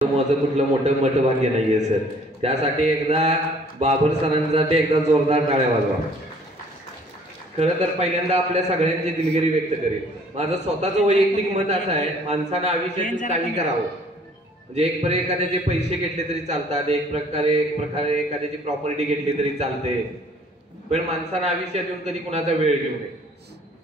माझं कुठलं मोठं मतभाग्य नाहीये सर. त्यासाठी एकदा बाबर सरांसाठी एकदा जोरदार टाळ्या वाजवा. खरं तर पहिल्यांदा आपल्या सगळ्यांची दिलगिरी व्यक्त करेल. माझं स्वतःचं वैयक्तिक मत असं आहे, माणसानं आयुष्यात काही करावं. म्हणजे एक प्रकारे एखाद्याचे पैसे घेतले तरी चालतात, एक प्रकारे एखाद्याची प्रॉपर्टी घेतली तरी चालते, पण माणसानं आयुष्यात येऊन कधी कुणाचा वेळ घेऊ नये.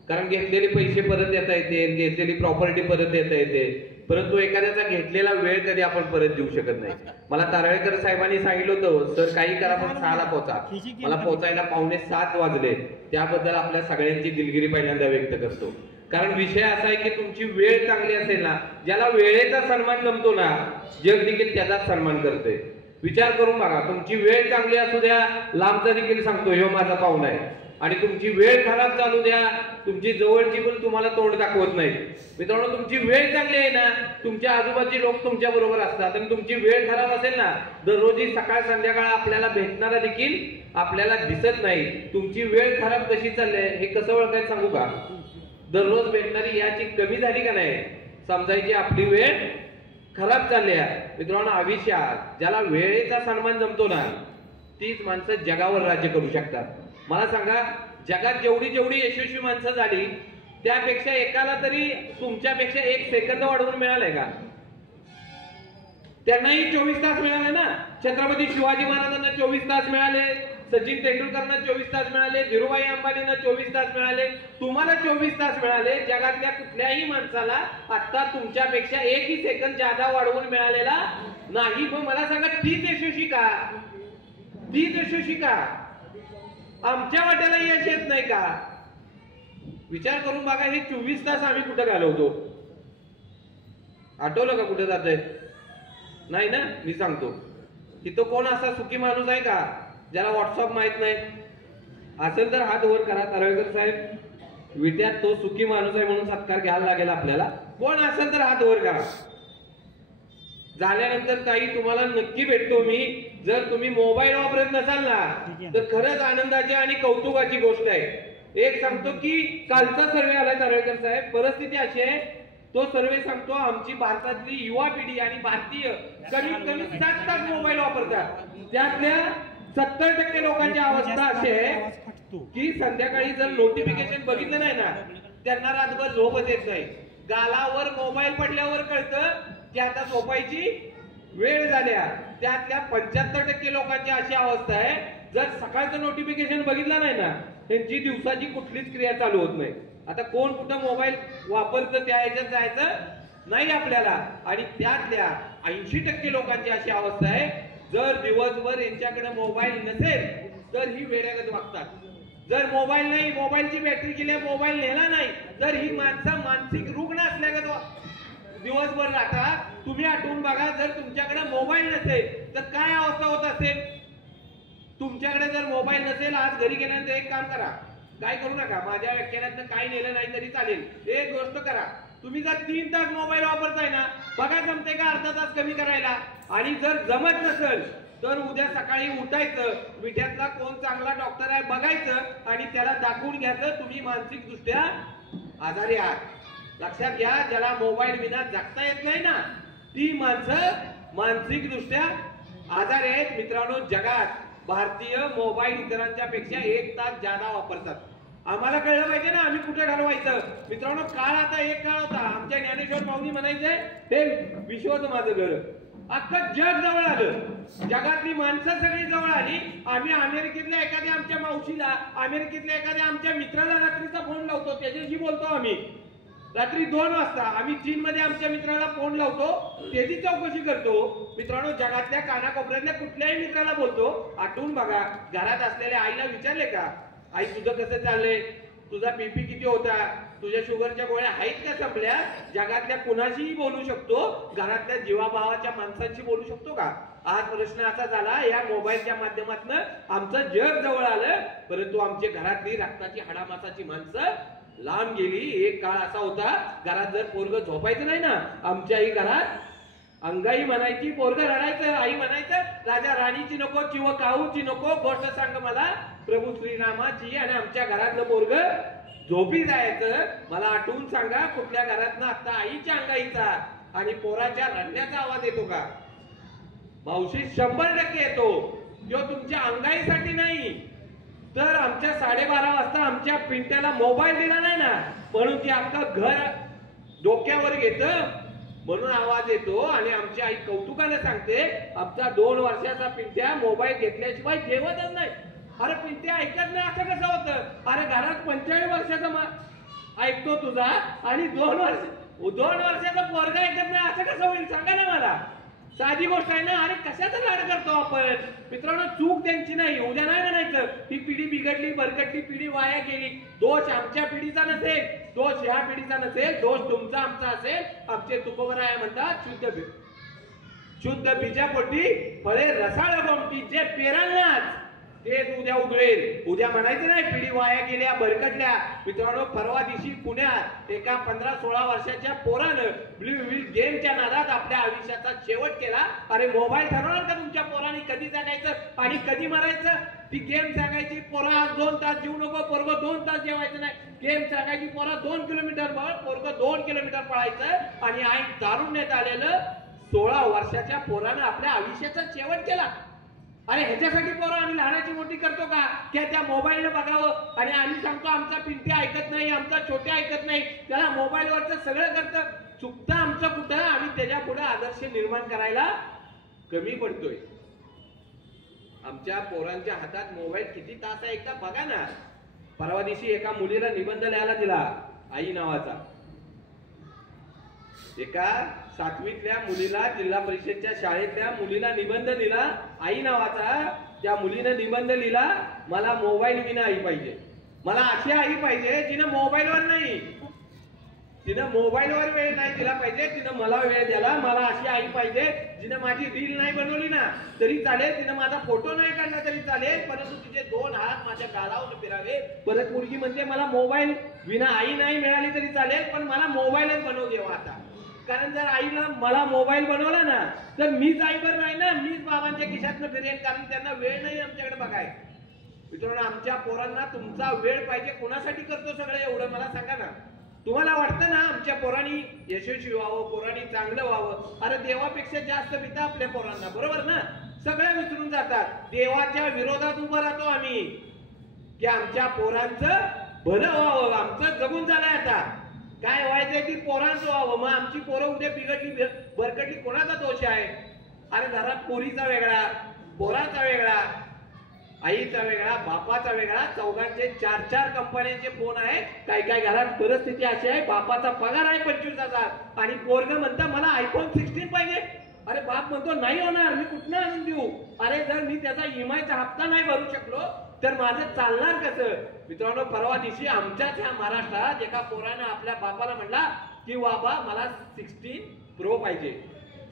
कारण घेतलेले पैसे परत देता येते, घेतलेली प्रॉपर्टी परत देता येते, परंतु एखाद्याचा घेतलेला वेळ कधी आपण परत देऊ शकत नाही. मला तारळेकर साहेबांनी सांगितलं होतं, सर काही करा पण 6 ला पोहोचा. मला पोहोचायला 6:45 वाजले. त्याबद्दल आपल्या सगळ्यांची दिलगिरी पहिल्यांदा व्यक्त करतो. कारण विषय असा आहे की तुमची वेळ चांगली असेल ना, ज्याला वेळेचा सन्मान जमतो ना, जग देखील त्याचाच सन्मान करते. विचार करून बघा, तुमची वेळ चांगली असू द्या, लांबचा देखील सांगतो ह्यो माझा पाहुणा आहे, आणि तुमची वेळ खराब चालू द्या, तुमची जवळची पण तुम्हाला तोंड दाखवत नाही. मित्रांनो, तुमची वेळ चांगली आहे ना, तुमच्या आजूबाजूचे लोक तुमच्या बरोबर असतात, आणि तुमची वेळ खराब असेल ना, दररोज सकाळ संध्याकाळ आपल्याला भेटणारा देखील आपल्याला दिसत नाही. तुमची वेळ खराब कशी चालली आहे हे कसं ओळखायचं सांगू का? दररोज भेटणारी याची कमी झाली का नाही, समजायची आपली वेळ खराब चालली आहे. मित्रांनो, आयुष्यात ज्याला वेळेचा सन्मान जमतो ना, तीच माणसं जगावर राज्य करू शकतात. मला सांगा, जगात जेवढी यशस्वी माणसं झाली, त्यापेक्षा एकाला तरी तुमच्यापेक्षा 1 सेकंद वाढवून मिळालंय का? त्यांनाही 24 तास मिळाले ना. छत्रपती शिवाजी महाराजांना 24 तास मिळाले, सचिन तेंडुलकरना 24 तास मिळाले, धीरूभाई अंबानींना 24 तास मिळाले, तुम्हाला 24 तास मिळाले. जगातल्या कुठल्याही माणसाला आता तुमच्यापेक्षा 1ही सेकंद जादा वाढवून मिळालेला नाही. मग मला सांगा, तीच यशस्वी का? तीच यशस्वी का? आमच्या वाट्याला यश येत नाही का? विचार करून बघा, हे 24 तास आम्ही कुठे घालवतो? आठवलं का कुठे जातंय? नाही ना. मी सांगतो, तिथं कोण असा सुखी माणूस आहे का ज्याला व्हॉट्सअप माहित नाही? असेल तर हात वर करा. तारळेकर साहेब, विट्यात तो सुखी माणूस आहे म्हणून सत्कार घ्यायला लागेल आपल्याला. कोण असेल तर हात वर करा. झाल्यानंतर ताई तुम्हाला नक्की भेटतो मी. जर तुम्ही मोबाईल वापरत नसाल ना, तर खरंच आनंदाची आणि कौतुकाची गोष्ट आहे. एक सांगतो की कालचा सर्वे आलाय तारळेकर साहेब, परिस्थिती अशी आहे, तो सर्वे सांगतो आमची भारतातली युवा पिढी आणि भारतीय कमीत कमी 7 तास मोबाईल वापरतात. त्यातल्या 70% लोकांची अवस्था अशी आहे की संध्याकाळी जर नोटिफिकेशन बघितलं नाही ना, त्यांना रातभर झोपच येत नाही. गालावर मोबाईल पडल्यावर कळतं की आता झोपायची वेळ झाल्या. त्यातल्या 75% लोकांची अशी अवस्था आहे, जर सकाळचं नोटिफिकेशन बघितलं नाही ना, त्यांची दिवसाची कुठलीच क्रिया चालू होत नाही. आता कोण कुठं मोबाईल वापरतं त्या ह्याच्यात जायचं नाही आपल्याला. आणि त्यातल्या 80% लोकांची अशी अवस्था आहे, जर दिवसभर यांच्याकडे मोबाईल नसेल तर ही वेड्यागत वागतात. जर मोबाईल नाही, मोबाईलची बॅटरी गेली, मोबाईल नेला नाही, तर ही माणसं मानसिक रुग्ण असल्यागत दिवसभर राहतात. तुम्ही आठवून बघा, जर तुमच्याकडे मोबाईल नसेल तर काय अवस्था होत असेल? तुमच्याकडे जर मोबाईल नसेल, आज घरी गेल्यानंतर एक काम करा, काय करू नका, माझ्या व्याख्यानात काय नेलं नाही तरी चालेल, एक गोष्ट करा, तुम्ही जर 3 तास मोबाईल वापरताय ना, बघा जमते का अर्धा तास कमी करायला. आणि जर जमत नसेल तर उद्या सकाळी उठायचं, विट्यातला कोण चांगला डॉक्टर आहे बघायचं आणि त्याला दाखवून घ्यायचं तुम्ही मानसिक दृष्ट्या आजारी आहात. लक्षात घ्या, ज्याला मोबाईल विना जगता येत नाही ना, ती माणसं मानसिक दृष्ट्या आजारी आहेत. मित्रांनो, जगात भारतीय मोबाईल इतरांच्या पेक्षा 1 तास जादा वापरतात. आम्हाला कळलं पाहिजे ना आम्ही कुठे घालवायचं. मित्रांनो, काळ आता एक काळ होता, आमच्या ज्ञानेश्वर पाहुणी म्हणायचे, हे विश्वच माझं घर. अख्खं जग जवळ आलं, जगातली माणसं सगळी जवळ आली. आम्ही अमेरिकेतल्या एखाद्या आमच्या मावशीला, अमेरिकेतल्या एखाद्या आमच्या मित्राला रात्रीचा फोन लावतो, त्याच्याशी बोलतो आम्ही. रात्री 2 वाजता आम्ही चीनमध्ये आमच्या मित्राला फोन लावतो, त्याची चौकशी करतो. मित्रांनो, जगातल्या कानाकोपऱ्यातल्या कुठल्याही मित्राला बोलतो. आठवून बघा, घरात असलेल्या आईला विचारले का, आई तुझं कसं चाललंय, तुझा बीपी किती होता, तुझ्या शुगरच्या गोळ्या आहेत का संपल्या? जगातल्या कुणाशीही बोलू शकतो, घरातल्या जीवाभावाच्या माणसांशी बोलू शकतो का? आज प्रश्न असा झाला, या मोबाईलच्या माध्यमातून आमचं जग जवळ आलं, परंतु आमच्या घरातली रक्ताची हाडामासाची माणसं लांब गेली. एक काळ असा होता, घरात जर पोरग झोपायचं नाही ना, आमच्याही घरात अंगाई म्हणायची, पोरग रडायचं, आई म्हणायचं, राजा राणीची नको, चिव काऊची नको, गोष्ट सांग मला प्रभू श्रीरामाची. आणि आमच्या घरातलं पोरग झोपी जायचं. मला आठवून सांगा, कुठल्या घरातनं आता आईच्या अंगाईचा आणि पोराच्या रडण्याचा आवाज येतो का? मावशी 100% येतो. जो तुमच्या अंगाईसाठी नाही, तर आमच्या 12:30 वाजता आमच्या पिंट्याला मोबाईल दिला नाही ना, म्हणून ती अख्खं घर डोक्यावर घेत, म्हणून आवाज येतो. आणि आमची आई कौतुकाने सांगते, आमचा 2 वर्षाचा पिंट्या मोबाईल घेतल्याशिवाय जेवतच नाही. अरे पिंट्या ऐकत नाही असं कसं होतं? अरे घरात 45 वर्षाचा ऐकतो तुझा आणि 2 वर्षाचा पोरगा ऐकत नाही असं कसं होईल? सांगा ना मला. साधी गोष्ट आहे ना. अरे कशाचा लाड करतो आपण? मित्रांनो, चूक त्यांची नाही. उद्या नाही म्हणायचं ही पिढी बिघडली, बरकटली, पिढी वाया गेली. दोष आमच्या पिढीचा नसेल, दोष ह्या पिढीचा नसेल, दोष तुमचा आमचा असेल. आमचे तुकोबराय म्हणतात, शुद्ध बीजापोटी फळे रसाळ गोमटी. जे पेराल नाच तेच उद्या उगवेल. उद्या म्हणायचं नाही पिढी वाया गेल्या, बरकटल्या. मित्रांनो, परवा दिवशी पुण्यात एका 15-16 वर्षाच्या पोरानं ब्लू व्हील गेमच्या नादात आपल्या आयुष्याचा शेवट केला. अरे मोबाईल ठरवणार का तुमच्या पोराने कधी जागायचं आणि कधी मारायचं? ती गेम सांगायची, पोरा 2 तास जेवू नको, पोरग 2 तास जेवायचं नाही. गेम सांगायची, पोरा 2 किलोमीटर पळ, पोरग 2 किलोमीटर पळायचं. आणि आई तारुण्यात आलेलं 16 वर्षाच्या पोरानं आपल्या आयुष्याचा शेवट केला. अरे ह्याच्यासाठी पोरं आम्ही लहानाची मोठी करतो का? की त्या मोबाईलने बघावं आणि आम्ही सांगतो आमचा पिंटे ऐकत नाही, आमचा छोटे ऐकत नाही, त्याला मोबाईलवरचं सगळं करतं. चुकतं आमचं कुठं? आम्ही त्याच्या पुढे आदर्श निर्माण करायला कमी पडतोय. आमच्या पोरांच्या हातात मोबाईल किती तास आहे एकदा बघा ना. परवा दिवशी एका मुलीला निबंध लिहायला दिला, आई नावाचा. एका 7वीतल्या मुलीला, जिल्हा परिषदच्या शाळेतल्या मुलीला निबंध दिला, आई नावाचा. त्या मुलीनं निबंध लिहिला, मला मोबाईल विना आई पाहिजे. मला अशी आई पाहिजे जिनं मोबाईलवर नाही, तिनं मोबाईलवर वेळ नाही दिला पाहिजे, तिनं मला वेळ द्याला. मला अशी आई पाहिजे जिनं माझी रील नाही बनवली ना तरी चालेल, तिनं माझा फोटो नाही काढला तरी चालेल, परंतु तिचे 2 हात माझ्या गालावर फिरावे. परत मुलगी म्हणते, मला मोबाईल विना आई नाही मिळाली तरी चालेल, पण मला मोबाईलच बनवू देवा आता. कारण जर आईला मला मोबाईल बनवला ना तर मीच आईवर नाही ना, मीच बाबांच्या खिशातनं फिरेन, कारण त्यांना वेळ नाही आमच्याकडे बघाय. मित्रांनो, आमच्या पोरांना तुमचा वेळ पाहिजे. कोणासाठी करतो सगळं एवढं मला सांगा ना. तुम्हाला वाटतं ना आमच्या पोरांनी यशस्वी व्हावं, पोरांनी चांगलं व्हावं? अरे देवापेक्षा जास्त भीता आपल्या पोरांना, बरोबर ना? सगळं विसरून जातात. देवाच्या विरोधात उभं राहतो आम्ही की आमच्या पोरांचं भलं व्हावं, आमचं जगून झालंय. आता काय व्हायचंय की पोरांचं व्हावं. मग आमची पोरं उद्या बिघडली, बरकटली, कोणाचा दोष आहे? अरे घरात पोरीचा वेगळा, पोराचा वेगळा, आईचा वेगळा, बापाचा वेगळा. चौघांचे 4-4 कंपन्यांचे फोन आहेत. काही काही घरात परिस्थिती अशी आहे, बापाचा पगार आहे 25,000 आणि पोरग म्हणतं मला आयफोन 16 पाहिजे. अरे बाप म्हणतो नाही होणार, मी कुठनं आणून देऊ? अरे जर मी त्याचा EMI चा हप्ता नाही भरू शकलो तर माझं चालणार कसं? मित्रांनो, परवा दिवशी आमच्याच ह्या महाराष्ट्रात एका पोरानं आपल्या बापाला म्हणला की बाबा मला 16 Pro पाहिजे.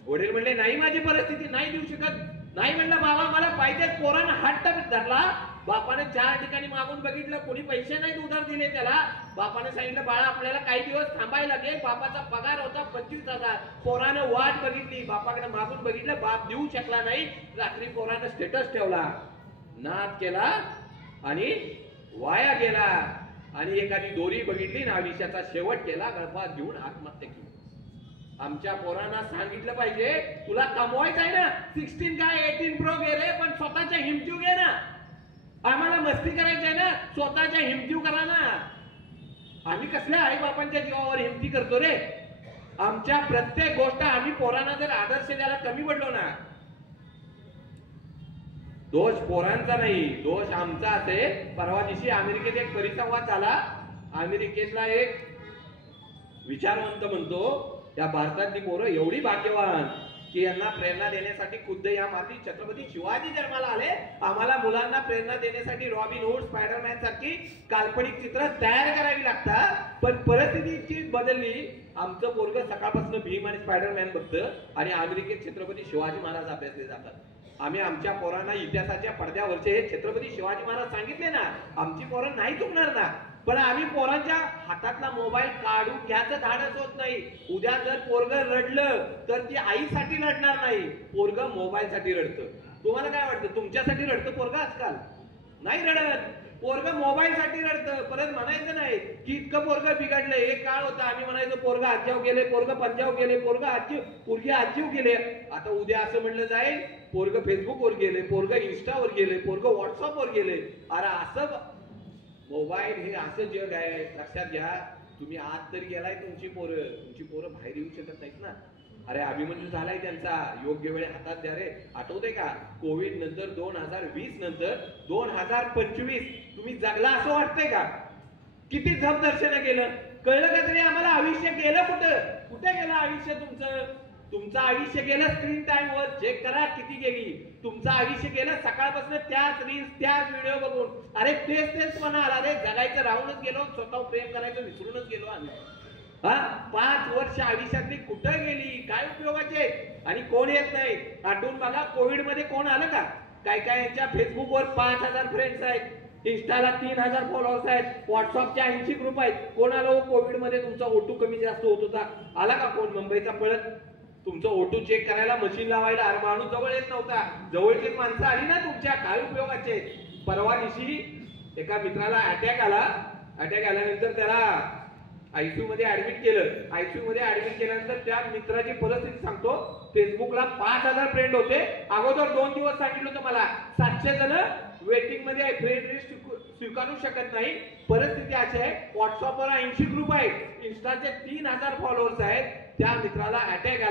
वडील म्हणले नाही, माझी परिस्थिती नाही देऊ शकत. नाही म्हणलं बाबा मला पाहिजे. पोरानं हट्ट धरला. बापाने 4 ठिकाणी मागून बघितलं, कोणी पैसे नाही उधार दिले त्याला. बापाने सांगितलं बाळा आपल्याला काही दिवस थांबायला लागेल, बापाचा पगार होता 25,000. पोरानं वाट बघितली, बापाकडे मागून बघितलं, बाप देऊ शकला नाही. रात्री पोरानं स्टेटस ठेवला, नाद केला आणि वाया गेला. आणि एखादी दोरी बघितली ना आयुष्याचा शेवट केला, गळफास घेऊन आत्महत्या केली. आमच्या पोरांना सांगितलं पाहिजे तुला कमवायचं आहे ना, 16 काय 18 Pro घे रे, पण स्वतःच्या हिमतीव घे ना. आम्हाला मस्ती करायची आहे ना, स्वतःच्या हिमतीव करा ना. आम्ही कसल्या आई बापांच्या जीवावर हिमती करतो रे? आमच्या प्रत्येक गोष्ट आम्ही पोरांना जर आदर्श द्यायला कमी पडलो ना, दोष पोरांचा नाही, दोष आमचा असेल. परवा दिवशी अमेरिकेत एक परिसंवाद झाला. अमेरिकेतला एक विचारवंत म्हणतो या भारतातली पोरं एवढी भाग्यवान की यांना प्रेरणा देण्यासाठी खुद्द या माती छत्रपती शिवाजी जन्माला आले. आम्हाला मुलांना प्रेरणा देण्यासाठी रॉबिन हुड, स्पायडरमॅन सारखी काल्पनिक चित्र तयार करावी लागतात. पण परिस्थिती इतकी बदलली, आमचं पोरग सकाळपासून भीम आणि स्पायडरमॅन बघतं आणि अमेरिकेत छत्रपती शिवाजी महाराज अभ्यासले जातात. आम्ही आमच्या पोरांना इतिहासाच्या पडद्यावरचे हे छत्रपती शिवाजी महाराज सांगितले ना, आमची पोरं नाही चुकणार ना. पण आम्ही पोरांच्या हातातला मोबाईल काढून घ्यायचं धाडस होत नाही. उद्या जर पोरग रडलं तर ती आईसाठी रडणार नाही, पोरग मोबाईल साठी रडतं. तुम्हाला काय वाटतं, तुमच्यासाठी रडतं पोरग आजकाल? नाही रडत. पोरग मोबाईल साठी रडतं. परत म्हणायचं नाही की इतकं पोरग बिघडलंय. एक काळ होता आम्ही म्हणायचो पोरग आज्याव गेले, पोरग पंजाव गेले, पोरग पोरगी आजीव गेले. आता उद्या असं म्हणलं जाईल पोरग फेसबुकवर गेले, पोरग इंस्टावर गेले, पोरग व्हॉट्सअपवर गेले. अरे असं मोबाईल हे असं जग आहे. लक्षात घ्या, तुम्ही आत तरी गेलाय, तुमची पोरं बाहेर येऊ शकत नाहीत ना. अरे अभिमन्यू झालाय त्यांचा, योग्य वेळे हातात द्या रे. आठवतंय का कोविड नंतर 2020 नंतर 2025 तुम्ही जगला असं वाटतंय का? किती दर्शन गेलं, कळलं का तरी आम्हाला? आयुष्य गेलं कुठे गेलं आयुष्य तुमचं आयुष्य गेलं स्क्रीन टाइम वर. चेक करा किती गेली. तुमचं आयुष्य गेलं सकाळपासून त्याच रील्स, त्याच व्हिडिओ बघून. अरे तेच म्हणाला रे, जगायचं राहूनच गेलो, स्वतः प्रेम करायचं विसरूनच गेलो आम्ही. 5 वर्ष आयुष्यातली कुठं गेली, काय उपयोगाचे? आणि कोण येत नाही. आठवून बघा कोविड मध्ये कोण आलं का? काय यांच्या फेसबुकवर 5000 फ्रेंड्स आहेत, इंस्टाला 3000 फॉलोअर्स आहेत, व्हॉट्सअपचे 80 ग्रुप आहेत. कोण आलं कोविड मध्ये? तुमचा ओटू कमी जास्त होत होता, आला का कोण मुंबईचा पळत? तुमचं ओटू चेक करायला मशीन लावायला अरे माणूस जवळ येत नव्हता. जवळची माणसं आली ना तुमच्या, काय उपयोगाचे? परवा दिवशी एका मित्राला अटॅक आल्यानंतर त्याला आयसीयू मध्ये ऍडमिट केलं. आयसीयू मध्ये ऍडमिट केल्यानंतर त्या मित्राची परिस्थिती सांगतो. फेसबुकला 5000 फ्रेंड होते. अगोदर 2 दिवस सांगितलं होतं मला 700 जण वेटिंग मध्ये आहे, फ्रेंड लिस्ट स्वीकारू शकत नाही. परिस्थिती अशी आहे. व्हॉट्सअपवर 80 ग्रुप आहेत, इंस्टाचे 3000 फॉलोअर्स आहेत. त्या मित्राला अटॅक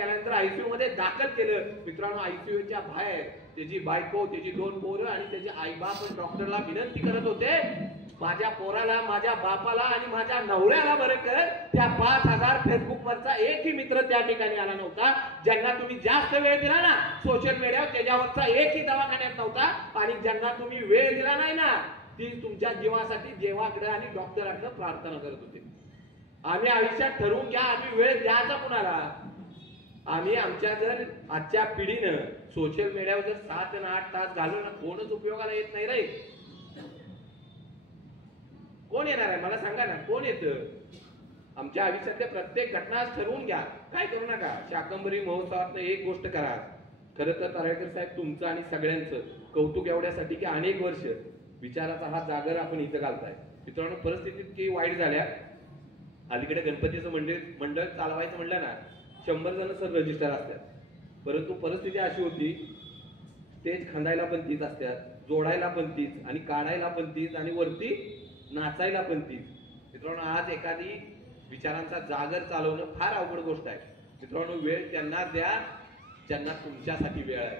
आल्यानंतर आयसीयू मध्ये दाखल केलं. मित्रांनो आयसीयूच्या बाहेर त्याची बायको, त्याची 2 पोरं आणि त्याचे आई बाप डॉक्टरला विनंती करत होते, माझ्या पोराला, माझ्या बापाला आणि माझ्या नवऱ्याला बरं कर. त्या 5000 फेसबुक वरचा एकही मित्र त्या ठिकाणी आला नव्हता. ज्यांना तुम्ही जास्त वेळ दिला ना सोशल मीडियावर, त्याच्यावरचा एकही दवाखान्यात नव्हता. आणि ज्यांना तुम्ही वेळ दिला नाही ना, ती तुमच्या जीवासाठी देवाकडे आणि डॉक्टरांकडे प्रार्थना करत होते. आम्ही आयुष्यात ठरवून घ्या, आम्ही वेळ द्यायचा कुणाला? आम्ही आमच्या जर आजच्या पिढीनं सोशल मीडियावर जर 7 आणि 8 तास घालवलं, कोणच उपयोगाला येत नाही रे. कोण येणार आहे मला सांगा ना, कोण येतं? आमच्या आयुष्यातल्या प्रत्येक घटना ठरवून घ्या. काय करू नका. शाकंभरी महोत्सवात एक गोष्ट करा. खरं तर तळेकर साहेब तुमचं आणि सगळ्यांचं कौतुक एवढ्यासाठी की अनेक वर्ष विचाराचा हा जागर आपण इथं घालताय. मित्रांनो परिस्थिती इतकी वाईट झाल्या. अलीकडे गणपतीचं मंडळ चालवायचं म्हणलं ना 100 जण सर रजिस्टर असतात. परंतु परिस्थिती अशी होती, स्टेज खांदायला पण तीच असतात, जोडायला पण तीच, आणि काढायला पण तीच, आणि वरती नाचायला पण तीच. मित्रांनो आज एखादी विचारांचा जागर चालवणं फार अवघड गोष्ट आहे. मित्रांनो वेळ त्यांना द्या ज्यांना तुमच्यासाठी वेळ आहे.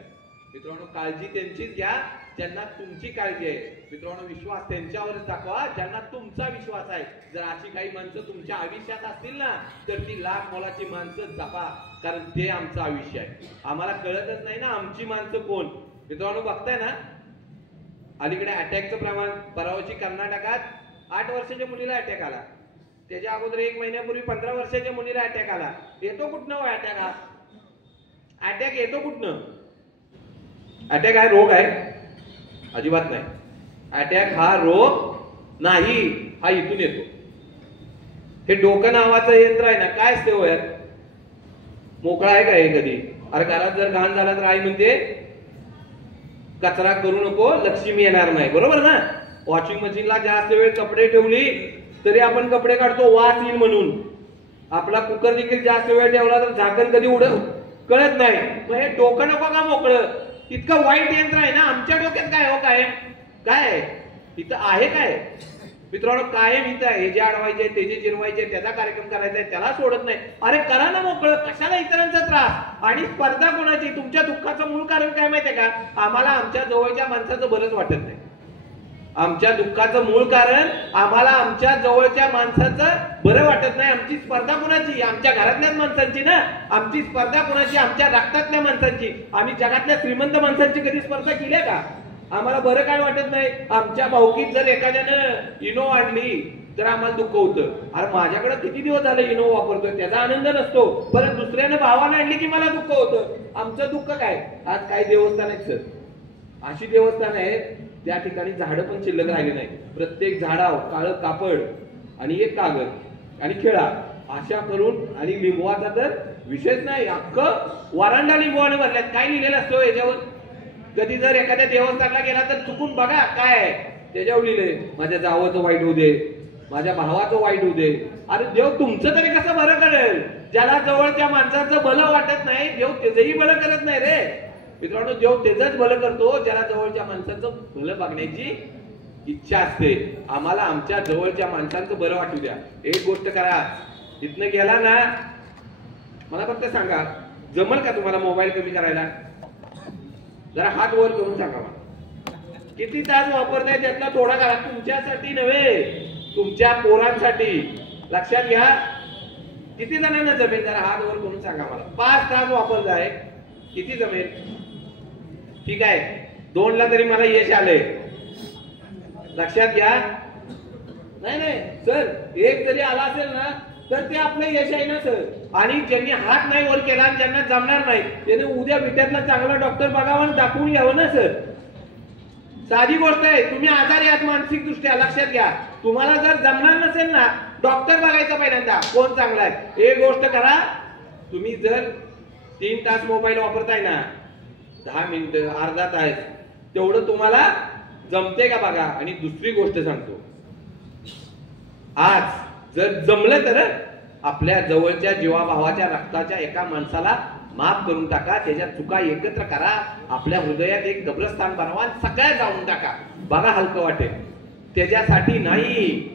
मित्रांनो काळजी त्यांचीच घ्या ज्यांना तुमची काळजी आहे. मित्रांनो विश्वास त्यांच्यावरच दाखवा ज्यांना तुमचा विश्वास आहे. जर अशी काही माणसं तुमच्या आयुष्यात असतील ना, तर ती लाख मोलाची माणसं जपा, कारण ते आमचं आयुष्य आहे. आम्हाला कळतच नाही ना आमची माणसं कोण. मित्रांनो बघताय ना अलीकडे अटॅकचं प्रमाण, परवाची कर्नाटकात 8 वर्षाच्या मुलीला अटॅक आला. त्याच्या अगोदर 1 महिन्यापूर्वी 15 वर्षाच्या मुलीला अटॅक आला. येतो कुठनं अटॅक? अटॅक येतो कुठनं? अटॅक हा रोग आहे? अजिबात नाही. अटॅक हा रोग नाही, हा इथून येतो. हे डोकं नावाचं यंत्र आहे ना, काय असते हो यार? मोकळा आहे का हे कधी? अरे घरात जर घाण झाला तर आई म्हणते कचरा करू नको, लक्ष्मी येणार नाही, बरोबर ना? वॉशिंग मशीनला जास्त वेळ कपडे ठेवली तरी आपण कपडे काढतो वास येईल म्हणून. आपला कुकर देखील जास्त वेळ ठेवला तर झाकण कधी उडत कळत नाही. मग हे डोकं नको का मोकळं? इतकं वाईट यंत्र आहे ना. आमच्या डोक्यात काय हो? काय इथं आहे काय? मित्रांनो कायम इथं आहे. हे जे अडवायचे, ते जे जिरवायचे, त्याचा कार्यक्रम करायचा आहे, त्याला सोडत नाही. अरे करा ना मोकळं, कशाला इतरांचा त्रास? आणि स्पर्धा कोणाची? तुमच्या दुःखाचं मूळ कारण काय माहितीये का? आम्हाला आमच्या जवळच्या माणसाचं बरंच वाटत नाही. आमच्या दुःखाचं मूळ कारण आम्हाला आमच्या जवळच्या माणसाचं बरं वाटत नाही. आमची स्पर्धा कोणाची? आमच्या घरातल्याच माणसांची ना. आमची स्पर्धा कोणाची? आमच्या रक्तातल्या माणसांची. आम्ही जगातल्या श्रीमंत माणसांची कधी स्पर्धा केली का? आम्हाला बरं काय वाटत नाही. आमच्या भाऊकीत जर एखाद्यानं इनो आणली तर आम्हाला दुःख होतं. अरे माझ्याकडे किती दिवस झाले इनो वापरतोय, त्याचा आनंद नसतो. परत दुसऱ्यानं भावानं आणली की मला दुःख होतं. आमचं दुःख काय? आज काय देवस्थान आहेत सर, अशी देवस्थान आहेत त्या ठिकाणी झाडं पण शिल्लक राहिले नाही. प्रत्येक झाडावर काळं कापड आणि एक कागद आणि खेळा अशा करून, आणि लिंबवाचा तर विषयच नाही. अख्खं वरांडा लिंबवाने भरल्यात. काय लिहिलेलं असतो याच्यावर? कधी जर एखाद्या देवस्थानला गेला तर चुकून बघा काय आहे. त्याच्यावर लिहिले माझ्या जावाचं वाईट होऊ दे, माझ्या भावाचं वाईट होऊ दे. अरे देव तुमचं तरी कसं बरं करेल? ज्याला जवळच्या माणसाचं भलं वाटत नाही देव त्याचंही भलं करत नाही रे मित्रांनो. देव त्याचंच भलं करतो ज्याला जवळच्या माणसाचं भलं बघण्याची इच्छा असते. आम्हाला आमच्या जवळच्या माणसांचं बरं वाटू द्या. एक गोष्ट करा, इथनं गेला ना मला फक्त सांगा जमल का तुम्हाला मोबाईल कमी करायला? जरा हात वर करून सांगा मला. किती तास वापरताय त्यातला थोडा काळा तुमच्यासाठी नव्हे, तुमच्या पोरांसाठी. लक्षात घ्या. किती जणांना जमेल? जरा हात वर करून सांगा मला. 5 तास वापरताय किती जमेल? ठीक आहे, 2 ला तरी मला यश आलंय. लक्षात घ्या. नाही नाही सर, 1 जरी आला असेल ना तर ते आपलं यश आहे ना सर. आणि ज्यांनी हात नाही वर केला आणि ज्यांना जमणार नाही त्याने उद्या विद्यार्थ्याला चांगला डॉक्टर बघावं आणि दाखवून घ्यावं ना सर. साधी गोष्ट आहे. तुम्ही आजारी आहात मानसिक दृष्ट्या, लक्षात घ्या. तुम्हाला जर जमणार नसेल ना डॉक्टर बघायचा पहिल्यांदा कोण चांगला आहे. एक गोष्ट करा, तुम्ही जर 3 तास मोबाईल वापरताय ना, 10 मिनिटं अर्धा तास तेवढं तुम्हाला जमते का बघा. आणि दुसरी गोष्ट सांगतो, आज जर जमलं तर आपल्या जवळच्या जीवाभावाच्या रक्ताच्या एका माणसाला माफ करून टाका. त्याच्या चुका एकत्र करा, आपल्या हृदयात एक कब्रस्तान बनवा, सगळ्या जाऊन टाका. बघा हलकं वाटेल. त्याच्यासाठी नाही,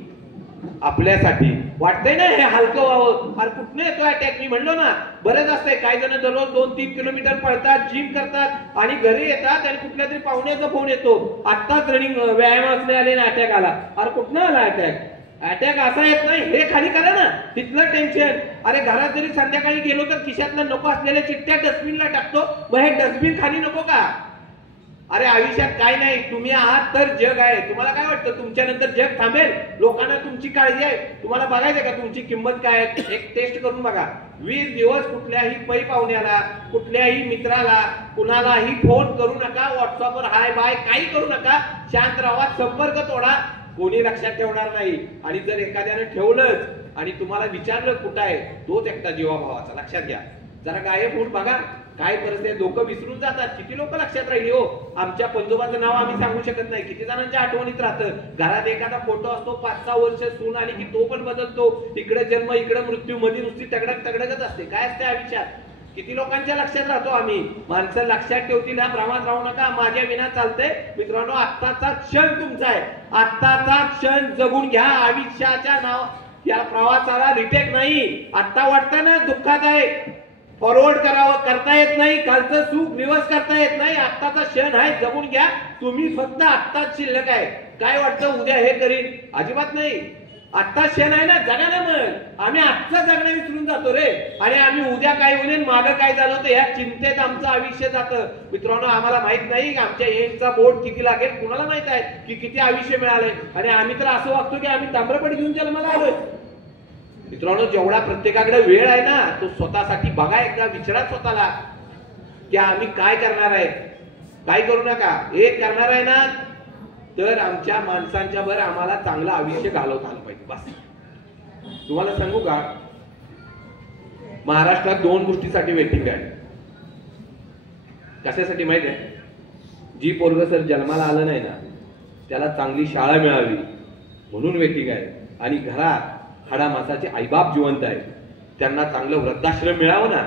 आपल्यासाठी. वाटतंय ना हे हलकं व्हावं. अरे कुठनं येतो अटॅक? मी म्हणलो ना बरेच असतंय. काही जण दररोज 2-3 किलोमीटर पळतात, जिम करतात आणि घरी येतात आणि कुठल्या तरी पाहुण्याचा फोन येतो, आत्ताच रनिंग व्यायाम असले आले ना अटॅक आला. अरे कुठनं आला अटॅक? अटॅक असा येत नाही, हे खाली करा ना तिथलं टेन्शन. अरे घरात जरी संध्याकाळी गेलो तर खिशातलं नको असलेल्या चिठ्ठ्या डस्टबिनला टाकतो, मग हे डस्टबिन खाली नको का? अरे आयुष्यात काय नाही, तुम्ही आहात तर जग आहे. तुम्हाला काय वाटतं तुमच्यानंतर जग थांबेल? लोकांना तुमची काळजी आहे. तुम्हाला बघायचं का तुमची किंमत काय आहे? एक टेस्ट करून बघा. 20 दिवस कुठल्याही पै पाहुण्याला, कुठल्याही मित्राला, कुणालाही फोन करू नका. व्हॉट्सअपवर हाय बाय काही करू नका. शांत राहा, संपर्क तोडा. कोणी लक्षात ठेवणार नाही. आणि जर एखाद्याने ठेवलंच आणि तुम्हाला विचारलं कुठं आहे, तोच एकटा जीवाभावाचा. लक्षात घ्या. जरा गायब होऊन बघा काय परिस्थिती. लोक विसरून जातात. किती लोक लक्षात राहिली हो. आमच्या पंजोबाचं नाव आम्ही सांगू शकत नाही. किती जणांच्या आठवणीत राहतं. घरात एखादा फोटो असतो, 5-6 वर्ष सून आली की तो पण बदलतो. इकडे जन्म इकडे मृत्यू, मध्ये नुसती तगडगच असते. काय असते आयुष्यात? किती लोकांच्या लक्षात राहतो आम्ही. माणसं लक्षात ठेवतील, भ्रमात राहू नका. माझ्या विना चालतंय मित्रांनो. आत्ताचा क्षण तुमचा आहे. आत्ताचा क्षण जगून घ्या. आयुष्याच्या नाव या प्रवासाला रिटेक नाही. आत्ता वाटतं ना दुःखात आहे, फॉरवर्ड करावं करता येत नाही. कालचं सुख रिवर्स करता येत नाही. आत्ताचा क्षण आहे, जगून घ्या. तुम्ही फक्त आत्ताच शिल्लक आहे. काय वाटतं उद्या हे करीन? अजिबात नाही. आत्ता क्षण आहे ना, जगा ना. मग आम्ही आजचं जगणं विसरून जातो रे. आणि आम्ही उद्या काय होईल, मागं काय झालं होतं या चिंतेत आमचं आयुष्य जातं. मित्रांनो आम्हाला माहित नाही की आमच्या एंडचा बोर्ड किती लागेल. कुणाला माहित आहे की किती आयुष्य मिळालंय. आणि आम्ही तर असं वागतो की आम्ही ताम्रपट घेऊन जन्माला आलोय. मित्रांनो जेवढा प्रत्येकाकडे वेळ आहे ना तो स्वतःसाठी बघा. एकदा विचारा स्वतःला की आम्ही काय करणार आहे. काय करू नका. एक करणार आहे ना तर आमच्या माणसांच्या वर आम्हाला चांगलं आयुष्य घालवता आलं पाहिजे. बस. तुम्हाला सांगू का, महाराष्ट्रात 2 गोष्टीसाठी वेटिंग आहे. कशासाठी माहिती आहे? जी पोरग सर जन्माला आलं नाही ना त्याला चांगली शाळा मिळावी म्हणून वेटिंग आहे. आणि घरात हाडामासाचे आईबाप जिवंत आहेत त्यांना चांगलं वृद्धाश्रम मिळावं ना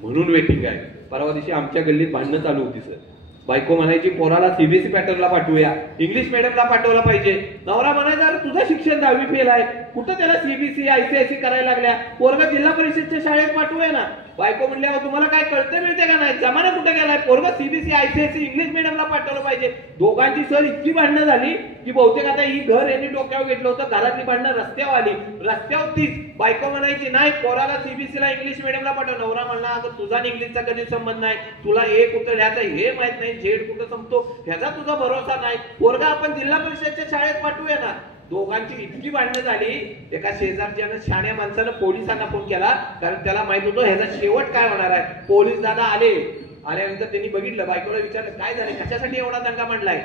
म्हणून वेटिंग आहे. परवा दिवशी आमच्या गल्लीत भांडणं चालू होती सर. बायको म्हणायची पोराला सीबीएसई पॅटर्नला पाठवूया, इंग्लिश मीडियमला पाठवला पाहिजे. नवरा म्हणायचा तुझं शिक्षण 10वी फेल आहे, कुठं त्याला सीबीएसई आयसीआयसी करायला लागल्या, पोरगा जिल्हा परिषदच्या शाळेत पाठवूया ना. बायको म्हणल्यावर तुम्हाला काय कळते मिळते का नाही? जमाना कुठे गेलाय? पोरगा सीबीएसई आयसीआयसी इंग्लिश मीडियमला पाठवलं पाहिजे. दोघांची सर इतकी भांडणं झाली की बहुतेक आता ही घर यांनी डोक्यावर घेतलं होतं. घरातली भांडणं रस्त्यावर आली. रस्त्यावर तीच बायको म्हणायची नाही पोराला सीबीएसईला इंग्लिश मीडियमला पाठव. नवरा म्हणला अगं तुझा इंग्लिशचा कधी संबंध नाही, तुला ए कुठं ह्याचा हे माहित नाही, झेड कुठं संपतो ह्याचा तुझा भरोसा नाही. पोरगा आपण जिल्हा परिषदच्या शाळेत पाठवूया ना. दोघांची इतकी भांडणं झाली. एका शेजारच्यानं शाण्या माणसानं पोलिसांना फोन केला कारण त्याला माहित होतं ह्याचा शेवट काय होणार आहे. पोलीस दादा आल्यानंतर त्यांनी बघितलं. बायकोला विचारलं काय झालं, कशासाठी एवढा दंगा मांडलाय?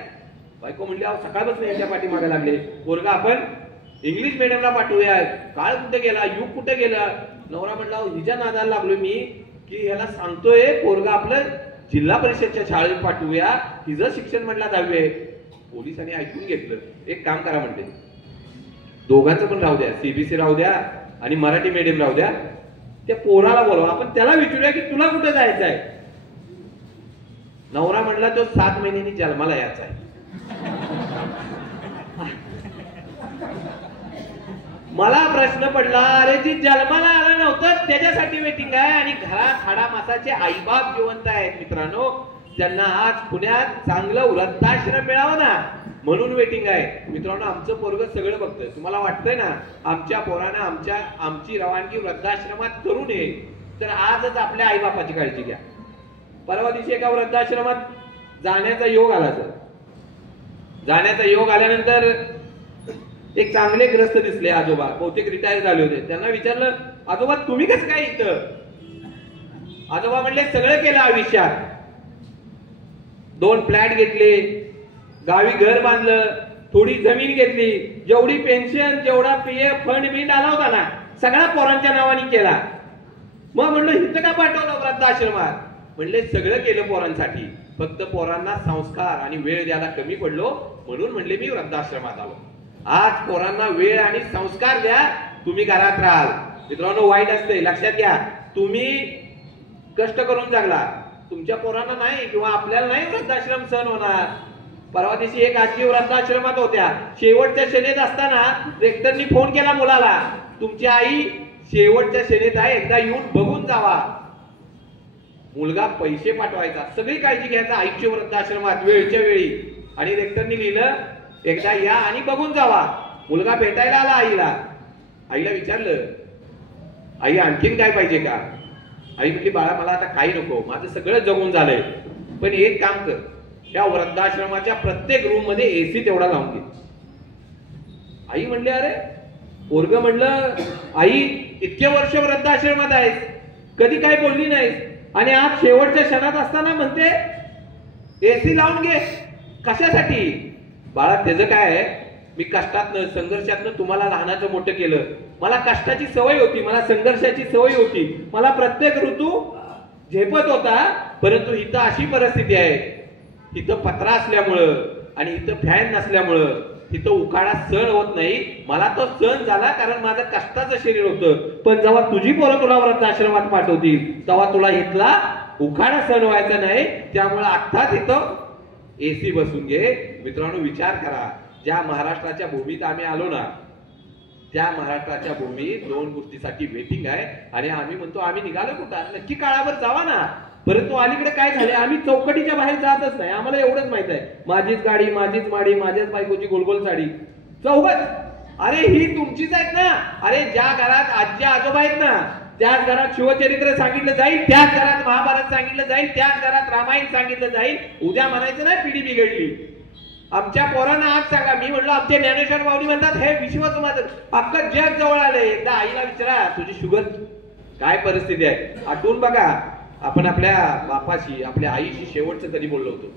बायको म्हणली सकाळपासून यांच्या पाठीमागे लागले. पोरगा आपण इंग्लिश मीडियमला पाठवूया. काळ कुठे गेला, युग कुठे गेला? नवरा म्हणला हिच्या नादाला लागलोय मी की ह्याला सांगतोय पोरगा आपलं जिल्हा परिषदच्या शाळेत पाठवूया. हिचं शिक्षण म्हटलं 10वी आहे. पोलिसांनी ऐकून घेतलं. एक काम करा म्हणते, दोघांचं पण राहू द्या, सीबीसी राहू द्या आणि मराठी मीडियम राहू द्या, त्या पोराला बोलवा, आपण त्याला विचारूया की तुला कुठं जायचं आहे. नवरा म्हणला तो 7 महिन्यांनी जन्माला यायचा आहे. मला प्रश्न पडला, अरे जी जन्माला आलं नव्हतं त्याच्यासाठी वेटिंग आहे आणि घरात हाडा मासाचे आईबाप जिवंत आहेत मित्रांनो, त्यांना आज पुण्यात चांगलं वृद्धाश्रम मिळावं ना म्हणून वेटिंग आहे. मित्रांनो, आमचं पोरग सगळं बघतंय. तुम्हाला वाटतंय ना आमच्या पोरानं आमची रवानगी वृद्धाश्रमात करू नये, तर आजच आपल्या आईबापाची काळजी घ्या. परवा दिवशी एका वृद्धाश्रमात जाण्याचा योग आला. जाण्याचा योग आल्यानंतर एक चांगले ग्रस्त दिसले आजोबा, बहुतेक रिटायर झाले होते. त्यांना विचारलं, आजोबा तुम्ही कसं काय इथं? आजोबा म्हणले, सगळं केलं आयुष्यात, 2 फ्लॅट घेतले, गावी घर बांधलं, थोडी जमीन घेतली, जेवढी पेन्शन जेवढा पीएफ फंड बिंड आला होता ना सगळा पोरांच्या नावाने केला. मग म्हणलं इथं का पाठवलं वृद्धाश्रमात? म्हणले सगळं केलं पोरांसाठी, फक्त पोरांना संस्कार आणि वेळ द्यायला कमी पडलो म्हणून म्हणले मी वृद्धाश्रमात आलो. आज पोरांना वेळ आणि संस्कार द्या, तुम्ही घरात राहाल. मित्रांनो, वाईट असते, लक्षात घ्या. तुम्ही कष्ट करून जगला, तुमच्या पोरांना नाही किंवा आपल्याला नाही वृद्धाश्रम सहन होणार. परवा दिवशी एक आजी वृद्धाश्रमात होत्या. शेवटच्या शनेत असताना रेक्टरनी फोन केला मुलाला, तुमची आई शेवटच्या शनेत आहे, एकदा येऊन बघून जावा. मुलगा पैसे पाठवायचा, सगळी काळजी घ्यायचा, आईच्या वृद्धाश्रमात वेळच्या वेळी. आणि रेक्टरनी लिहिलं, एकदा या आणि बघून जावा. मुलगा भेटायला आला आईला. आईला विचारलं, आई आणखीन काय पाहिजे का? आई म्हटली, बाळा मला आता काही नको, माझं सगळं जगून झालंय, पण एक काम कर, या वृद्धाश्रमाच्या प्रत्येक रूम मध्ये एसी तेवढा लावून दे. आई म्हणले, अरे पोरग म्हणलं, आई इतके वर्ष वृद्धाश्रमात आहेस, कधी काय बोलली नाहीस आणि आज शेवटच्या क्षणात असताना म्हणते एसी लावून घे, कशासाठी? बाळा त्याचं काय आहे, मी कष्टातनं संघर्षातनं तुम्हाला लहानाचं मोठं केलं, मला कष्टाची सवय होती, मला संघर्षाची सवय होती, मला प्रत्येक ऋतू झेपत होता. परंतु इथं अशी परिस्थिती आहे, इथं पत्रा असल्यामुळं आणि इथं फॅन नसल्यामुळं तिथं उकाडा सहन होत नाही. मला तो सहन झाला कारण माझं कष्टाचं शरीर होतं, पण जेव्हा तुझी पोरं तुला वृद्धाश्रमात पाठवतील तेव्हा तुला इथला उकाडा सहन व्हायचा नाही. त्यामुळे आत्ताच इथं एसी बसून घे. मित्रांनो, विचार करा, ज्या महाराष्ट्राच्या भूमीत आम्ही आलो ना, त्या महाराष्ट्राच्या भूमीत 2 गोष्टीसाठी वेटिंग आहे आणि आम्ही म्हणतो आम्ही निघालो कुठं, नक्की काळावर जावा ना. परंतु अलीकडे काय झाले, आम्ही चौकटीच्या बाहेर जातच नाही. आम्हाला एवढंच माहित आहे, माझीच गाडी, माझीच माडी, माझ्याच बायकोची गोलगोल साडी, चौघच. अरे ही तुमचीच आहेत ना. अरे ज्या घरात आजी आजोबा आहेत ना, त्याच घरात शिवचरित्र सांगितलं जाईल, त्याच घरात महाभारत सांगितलं जाईल, त्याच घरात रामायण सांगितलं जाईल. उद्या म्हणायचं नाही पिढी बिघडली. आमच्या पोरांना आज सांगा, मी म्हणलो आमचे ज्ञानेश्वर माऊली म्हणतात हे विश्वच माझं, अख्खं जग जवळ आलंय. एकदा आईला विचारा तुझी शुगर काय परिस्थिती आहे, आठवून बघा. आपण आपल्या बापाशी, आपल्या आईशी शेवटचं कधी बोललो होतो?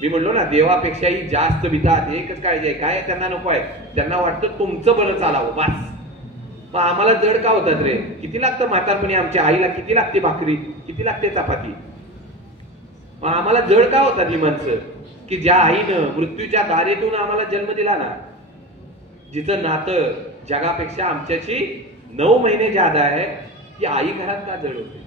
मी म्हणलो ना, देवापेक्षाही जास्त भीतात, एकच काळजी आहे, काय त्यांना नको आहे, त्यांना वाटतं तुमचं बरं चालावं बस. मग आम्हाला जड का होतात रे? किती लागतं म्हातारपणी, आमच्या आईला किती लागते भाकरी, किती लागते चपाती. मग आम्हाला जड का होतात ही माणसं की ज्या आईनं मृत्यूच्या दारेतून आम्हाला जन्म दिला ना, जिचं नातं जगापेक्षा आमच्याशी 9 महिने जादा आहे, ती आई घरात का जड होते?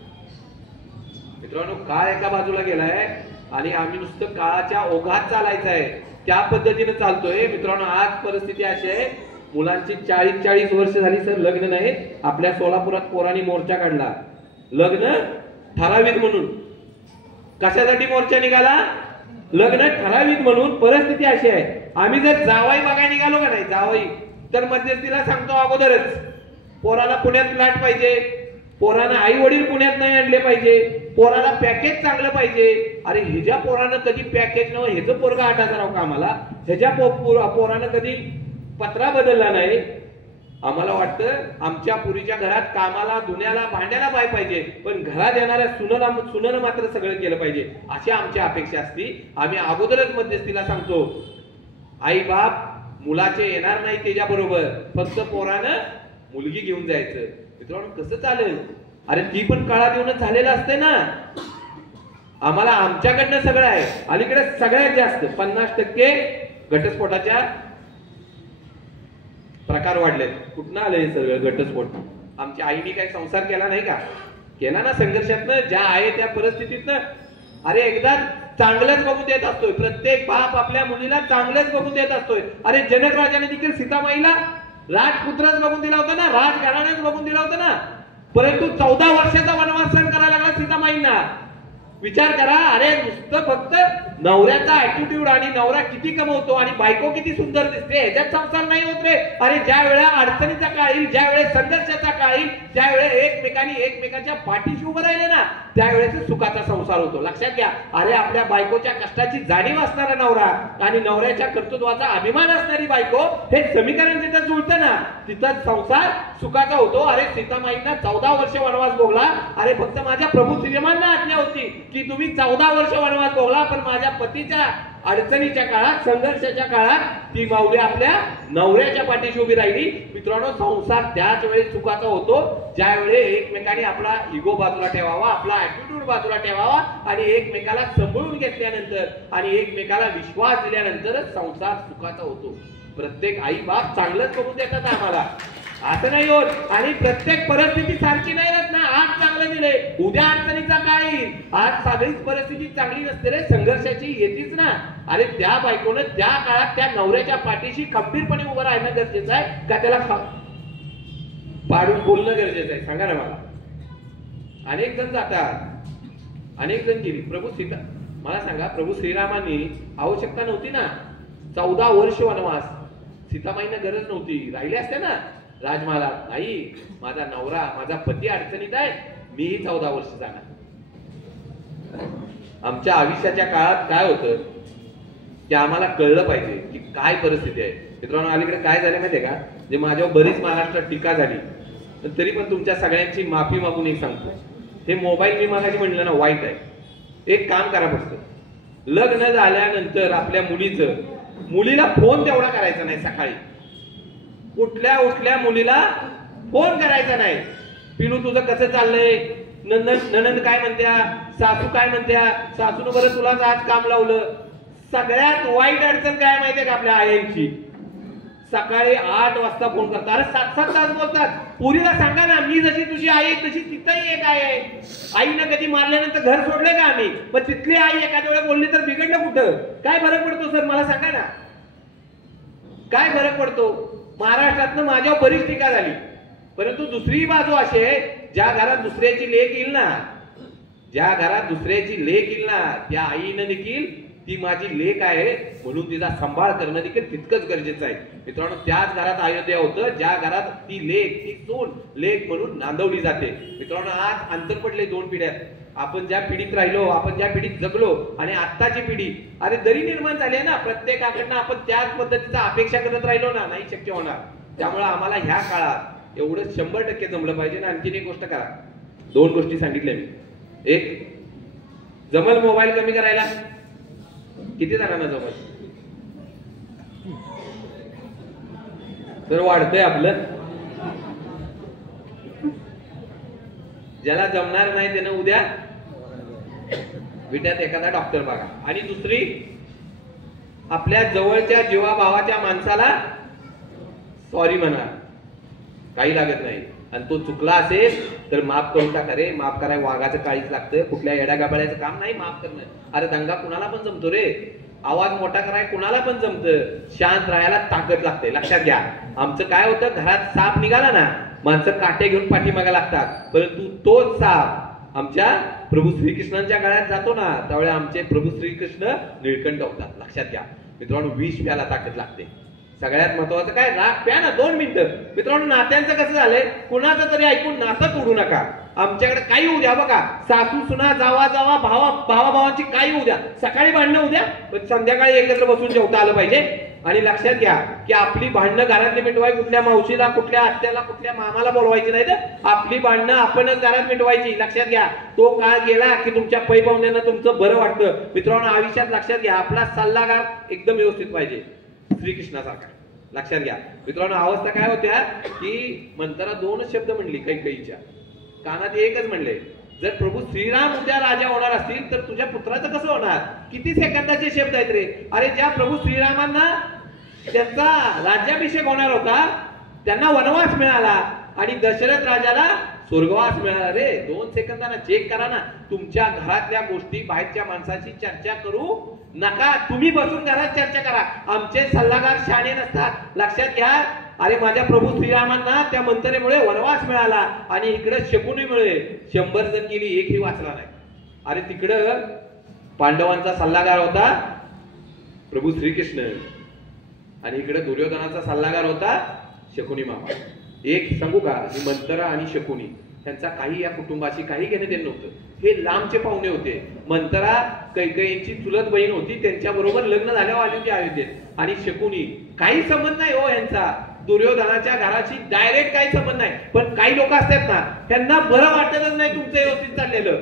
मित्रांनो, काळ एका बाजूला गेलाय आणि आम्ही नुसतं काळाच्या ओघात चालायचं आहे, त्या पद्धतीने चालतोय. मित्रांनो, आज परिस्थिती अशी आहे, मुलांची 40 वर्ष झाली सर, लग्न नाही. आपल्या सोलापुरात पोरांनी मोर्चा काढला, लग्न ठरावित म्हणून. कशासाठी मोर्चा निघाला? लग्न ठरावित म्हणून. परिस्थिती अशी आहे, आम्ही जर जावाई बघायला निघालो का नाही, जावाई, तर मध्यस्थीला सांगतो अगोदरच, पोराला पुण्यात फ्लॅट पाहिजे, पोराला आई वडील पुण्यात नाही आणले पाहिजे, पोराला पॅकेज चांगलं पाहिजे. अरे ह्याच्या पोरानं कधी पॅकेज नव्हतं, ह्याचं पोरगा 8,000 कामाला, ह्याच्या पोरानं कधी पत्रा बदलला नाही. आम्हाला वाटतं आमच्या पुरीच्या घरात कामाला, धुण्याला, भांड्याला बाय पाहिजे, पण घरात येणाऱ्या सुनेनं मात्र सगळं केलं पाहिजे, अशी आमची अपेक्षा असती. आम्ही अगोदरच मध्यस्थीला सांगतो, आई बाप मुलाचे येणार नाही त्याच्या बरोबर, फक्त पोरानं मुलगी घेऊन जायचं. मित्रांनो, कसं चालेल? अरे ती पण काळात येऊनच झालेलं असते ना. आम्हाला आमच्याकडनं सगळं आहे. अलीकडे सगळ्यात जास्त 50% घटस्फोटाच्या प्रकार वाढलेत. कुठनं आले हे सगळं घटस्फोट? आमच्या आईने काही संसार केला नाही का? केला ना संघर्षातनं, ज्या आहे त्या परिस्थितीतनं. अरे एकदा चांगलंच बघून देत असतोय, प्रत्येक बाप आपल्या मुलीला चांगलंच बघून देत असतोय. अरे जनक राजाने देखील सीतामाईला राजपुत्रच बघून दिला होता ना, राजघराण्याच बघून दिला होता ना, परंतु 14 वर्षाचा वनवास सहन करायला लागला सीतामाईंना. विचार करा. अरे नुसतं फक्त नवऱ्याचा ऍटिट्यूड आणि नवरा किती कमवतो आणि बायको किती सुंदर दिसते ह्याच्यात संसार नाही होत रे. अरे ज्या वेळेला अडचणीचा काळ येईल, ज्या वेळेस संघर्षाचा काळ येईल, ज्या वेळेस एकमेकांनी एकमेकांच्या पाठीशी उभं राहिले ना, त्यावेळेस सुखाचा संसार होतो. लक्षात घ्या. अरे आपल्या बायकोच्या कष्टाची जाणीव असणारा नवरा आणि नवऱ्याच्या कर्तृत्वाचा अभिमान असणारी बायको, हे समीकरण जिथं जुळतं ना, तिथं संसार सुखाचा होतो. अरे सीतामाईंना 14 वर्ष वनवास भोगला. अरे फक्त माझ्या प्रभू श्रीरामांना आज्ञा होती की तुम्ही 14 वर्ष वनवास भोगला, पण माझ्या पतीच्या अडचणीच्या काळात, संघर्षाच्या काळात ती माऊली आपल्या नवऱ्याच्या पाठीशी उभी राहिली. मित्रांनो, संसार त्याच वेळेस सुखाचा होतो ज्या वेळेस एकमेकांनी आपला इगो बाजूला ठेवावा, आपला ऍटिट्यूड बाजूला ठेवावा आणि एकमेकाला सांभाळून घेतल्यानंतर आणि एकमेकाला विश्वास दिल्यानंतरच संसार सुखाचा होतो. प्रत्येक आई बाप चांगलंच बघून देतात आम्हाला, असं नाही होत. आणि प्रत्येक परिस्थिती सारखी नाही राहत ना. आज चांगलं दिले, उद्या अडचणीचा काय येईल. आज सगळीच परिस्थिती चांगली नसते रे, संघर्षाची येतीच ना. अरे त्या बायकोनं त्या काळात त्या नवऱ्याच्या पाठीशी खंबीरपणे उभं राहणं गरजेचं आहे का त्याला पाडून बोलणं गरजेचं आहे? सांगा ना मला. अनेक जण जातात, अनेक जण गेली. प्रभू सीता, मला सांगा, प्रभू श्रीरामांनी आवश्यकता नव्हती ना 14 वर्ष वनवास. सीतामाईंना गरज नव्हती, राहिले असते ना राजमहाला. नाही, माझा नवरा, माझा पती अडचणीत आहे, मीही 14 वर्ष जाणार. आमच्या आयुष्याच्या काळात काय होतं ते आम्हाला कळलं पाहिजे की काय परिस्थिती आहे. मित्रांनो, अलीकडे काय झालं माहितीये का, जे माझ्यावर बरीच महाराष्ट्रात टीका झाली, तरी पण तुमच्या सगळ्यांची माफी मागून एक सांगतो. हे मोबाईल मी मागाशी म्हणलं ना वाईट आहे. एक काम करा, फक्त लग्न झाल्यानंतर आपल्या मुलीला फोन तेवढा करायचा नाही. सकाळी उठल्या मुलीला फोन करायचा नाही. पिनू तुझं कसं चाललंय, ननंद काय म्हणत्या, सासू काय म्हणत्या, सासून बरं तुला आज काम लावलं. सगळ्यात वाईट अडचण काय माहितीये का आपल्या आयांची, सकाळी 8 वाजता फोन करतात. अरे 7-7 तास बोलतात. पुरीला सांगा ना, मी जशी तुझी आई तशी तिथंही एक आई आहे. आईनं कधी मारल्यानंतर घर सोडले का आम्ही? पण तिथली आई एखाद्या वेळेला बोलली तर बिघडलं कुठं? काय फरक पडतो सर, मला सांगा ना, काय फरक पडतो? महाराष्ट्रातनं माझ्यावर बरीच टीका झाली, परंतु दुसरी बाजू अशी आहे, ज्या घरात दुसऱ्याची लेक येईल ना, ज्या घरात दुसऱ्याची लेक येईल ना, त्या आईनं देखील ती माझी लेक आहे म्हणून तिचा सांभाळ करणं देखील तितकंच गरजेचं आहे. मित्रांनो, त्याच घरात अयोध्या होतं ज्या घरात ती लेक, ती सून लेक म्हणून नांदवली जाते. मित्रांनो, आज अंतर पडले 2 पिढ्यात. आपण ज्या पिढीत राहिलो, आपण ज्या पिढीत जगलो आणि आत्ताची पिढी, अरे दरी निर्माण झाली आहे ना. प्रत्येकाकडनं आपण त्याच पद्धतीचा अपेक्षा करत राहिलो ना, नाही शक्य होणार. त्यामुळे आम्हाला ह्या काळात एवढं 100% जमलं पाहिजे ना. आणखीन एक गोष्ट करा, 2 गोष्टी सांगितल्या मी. एक, जमल मोबाईल कमी करायला? किती जणांना जमल? तर वाढतंय आपलं. ज्याला जमणार नाही त्यानं उद्या विट्यात एखादा डॉक्टर बघा. आणि दुसरी, आपल्या जवळच्या जीवाभावाच्या माणसाला सॉरी म्हणा, काही लागत नाही. आणि तो चुकला असेल तर माफ करून टाका रे. माफ करायला वाघाचं काळीच लागतं, कुठल्या येड्यागाबळ्याचं काम नाही माफ करणं. अरे दंगा कुणाला पण जमतो रे, आवाज मोठा करायला कुणाला पण जमतं, शांत राहायला ताकद लागते. लक्षात घ्या, आमचं काय होतं, घरात साप निघाला ना, माणसं काटे घेऊन पाठीमागे लागतात, परंतु तोच साप आमच्या प्रभू श्रीकृष्णांच्या गळ्यात जातो ना, त्यावेळेस आमचे प्रभू श्रीकृष्ण निळकंठ होतात. लक्षात घ्या मित्रांनो, विष प्यायला ताकद लागते. सगळ्यात महत्वाचं काय, राग प्या ना 2 मिनिटं. मित्रांनो, नात्यांचं कसं झालंय, कुणाचं तरी ऐकून नातं तोडू नका. आमच्याकडे काही होऊ द्या, बघा, सासू सुना, जावा भावाभावांची काही होऊ द्या, सकाळी भांडणं होऊ द्या, पण संध्याकाळी एकत्र बसून जेवता आलं पाहिजे. आणि लक्षात घ्या की आपली भांडणं घरातली मिटवाय कुठल्या मावशीला, कुठल्या आत्याला, कुठल्या मामाला बोलवायची नाही, तर आपली भांडणं आपणच घरात मिटवायची. लक्षात घ्या, तो काळ गेला की तुमच्या पै पाहुण्यानं तुमचं बरं वाटतं. मित्रांनो, आयुष्यात लक्षात घ्या, आपला सल्लागार एकदम व्यवस्थित पाहिजे, श्रीकृष्णासारखा. लक्षात घ्या मित्रांनो, अवस्था काय होत्या की मंतरा 2 शब्द म्हणली कैकेयीच्या, कानात एकच म्हणले, जर प्रभू श्रीराम उद्या राजा होणार असतील तर तुझ्या पुत्राचं कसं होणार? किती सेकंदाचे शब्द आहेत रे. अरे ज्या प्रभू श्रीरामांना त्यांचा राज्याभिषेक होणार होता त्यांना वनवास मिळाला आणि दशरथ राजाला स्वर्गवास मिळाला रे. 2 सेकंदांना चेक करा ना. तुमच्या घरातल्या गोष्टी बाहेरच्या माणसाची चर्चा करू नका. तुम्ही बसून घरात चर्चा करा. आमचे सल्लागार शहाणे नसतात, लक्षात घ्या. अरे माझ्या प्रभू श्रीरामांना त्या मंत्रेमुळे वनवास मिळाला आणि इकडे शकुनीमुळे 100 जण गेली, एकही वाचला नाही. अरे तिकडं पांडवांचा सल्लागार होता प्रभू श्रीकृष्ण आणि इकडे दुर्योधनाचा सल्लागार होता शकुनी मामा. एक सांगू का, मंतरा आणि शकुनी त्यांचा काही या कुटुंबाशी काही घेणं देणं नव्हतं. हे लांबचे पाहुणे होते. मंतरा कैकेयींची चुलत बहीण होती, त्यांच्या बरोबर लग्न झाल्यावर आली होती अयोध्येत. आणि शकुनी काही संबंध नाही हो यांचा दुर्योधनाच्या घराशी डायरेक्ट काही संबंध नाही. पण काही लोक असतात ना त्यांना बरं वाटतच नाही तुमचं व्यवस्थित चाललेलं.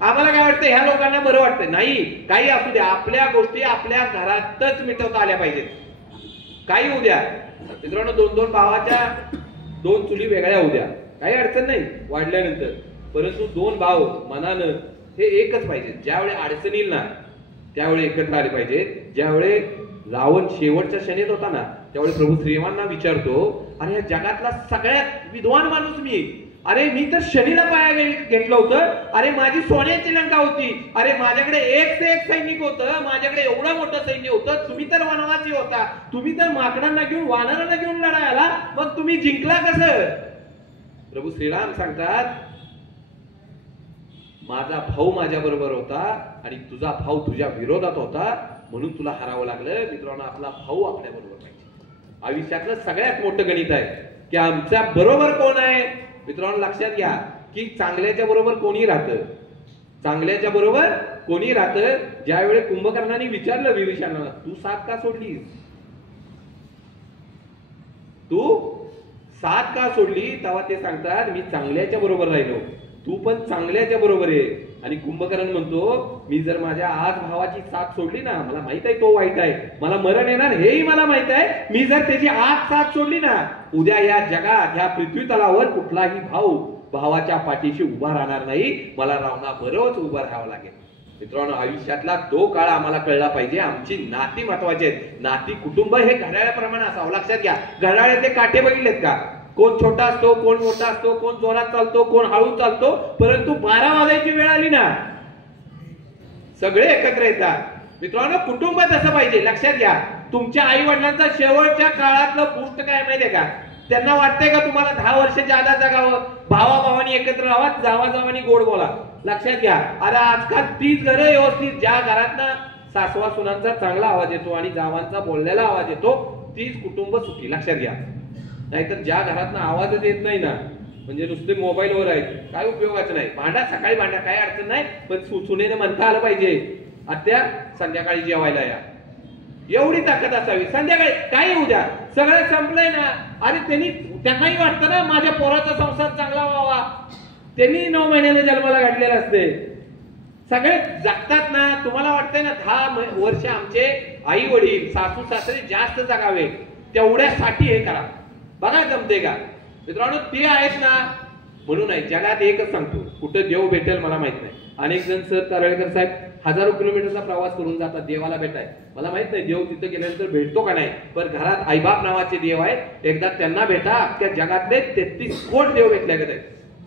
आम्हाला काय वाटतं, ह्या लोकांना बरं वाटतं नाही. काही असू द्या, आपल्या गोष्टी आपल्या घरातच मिटवता आल्या पाहिजेत. काही होऊ द्या मित्रांनो. 2 भावाच्या 2 चुली वेगळ्या होऊ द्या, काही अडचण नाही वाढल्यानंतर. परंतु 2 भाव मनानं हे एकच पाहिजे. ज्यावेळी अडचण येईल ना त्यावेळी एकत्र आले पाहिजेत. ज्यावेळी रावण शेवटच्या क्षणीत होता ना त्यावेळी प्रभू श्रीरामांना विचारतो, अरे या जगातला सगळ्यात विद्वान माणूस मी. अरे मी तर शनीला पाया घेतलं होतं. अरे माझी सोन्याची लंका होती. अरे माझ्याकडे 1 से 1 सैनिक होतं. माझ्याकडे एवढं मोठं सैन्य होतं. तुम्ही तर वनवासी होता. तुम्ही तर माकडांना घेऊन वानरांना घेऊन लढायला, मग तुम्ही जिंकला कसं? प्रभू श्रीराम सांगतात, माझा भाऊ माझ्या बरोबर होता आणि तुझा भाऊ तुझ्या विरोधात होता म्हणून तुला हरावं लागलं. मित्रांनो, आपला भाऊ आपल्या बरोबर पाहिजे. आयुष्यातलं सगळ्यात मोठं गणित आहे की आमच्या बरोबर कोण आहे. मित्रांनो लक्षात घ्या की चांगल्याच्या बरोबर कोणी राहतं, चांगल्याच्या बरोबर कोणी राहतं. ज्यावेळी कुंभकर्णाने विचारलं विभीषणाला, तू साथ का सोडलीस? तू साथ का सोडली? तेव्हा ते सांगतात, मी चांगल्याच्या बरोबर राहिलो. तू पण चांगल्याच्या बरोबर आहे. आणि कुंभकर्ण म्हणतो, मी जर माझ्या आज भावाची साथ सोडली ना, मला माहित आहे तो वाईट आहे, मला मरण येणार हेही मला माहित आहे. मी जर त्याची आज साथ सोडली ना, उद्या या जगात ह्या पृथ्वी तलावर कुठलाही भाऊ भावाच्या पाठीशी उभा राहणार नाही. मला रावणाबरोबरच उभा राहावं लागेल. मित्रांनो, आयुष्यातला तो काळ आम्हाला कळला पाहिजे. आमची नाती महत्वाची आहेत. नाती कुटुंब हे घड्याळाप्रमाणे असावं. लक्षात घ्या, घड्याळाचे काटे बघितलेत का? कोण छोटा असतो, कोण मोठा असतो, कोण जोरात चालतो, कोण हळू चालतो. परंतु 12 वाजायची वेळ आली ना सगळे एकत्र येतात. मित्रांनो, कुटुंब तसं पाहिजे. लक्षात घ्या, तुमच्या आई वडिलांचा शेवटच्या काळातलं पुष्ट काय माहितीये का? त्यांना वाटतंय का तुम्हाला 10 वर्ष जादा जगावं, भावाभावानी एकत्र राहा, जावाजावानी गोड बोला. लक्षात घ्या, अरे आजकाल 30 घरं व्यवस्थित, ज्या घरात ना सासवा सुनांचा चांगला आवाज येतो आणि जावांचा बोललेला आवाज येतो, 30 कुटुंब सुखी. लक्षात घ्या. नाहीतर ज्या घरात आवाजच येत नाही ना, म्हणजे नुसते मोबाईलवर आहेत, काय उपयोगाचं नाही. भांडा सकाळी भांडा, काय अडचण नाही, पण सुनेने म्हणता आलं पाहिजे, आत्या संध्याकाळी जेवायला या, एवढी ताकद असावी. संध्याकाळी काही होऊ द्या, सगळं संपलंय ना. अरे त्यांनाही वाटतं ना माझ्या पोराचा संसार चांगला व्हावा. त्यांनी 9 महिन्याने जन्माला घातलेला असते. सगळे जगतात ना. तुम्हाला वाटतंय ना 10 वर्ष आमचे आई वडील सासू सासरे जास्त जगावे, तेवढ्यासाठी हे करा. बघा जमते का? मित्रांनो, ते आहेत ना म्हणून आहे. जगात एकच सांगतो, कुठं देव भेटेल मला माहित नाही. अनेक जण सर तारळेकर साहेब हजारो किलोमीटरचा प्रवास करून जातात देवाला भेटाय. मला माहित नाही देव तिथं गेल्यानंतर भेटतो का नाही, पण घरात आईबाप नावाचे देव आहेत. एकदा त्यांना भेटा, अख्ख्या जगातले 33 कोट देव भेटले का?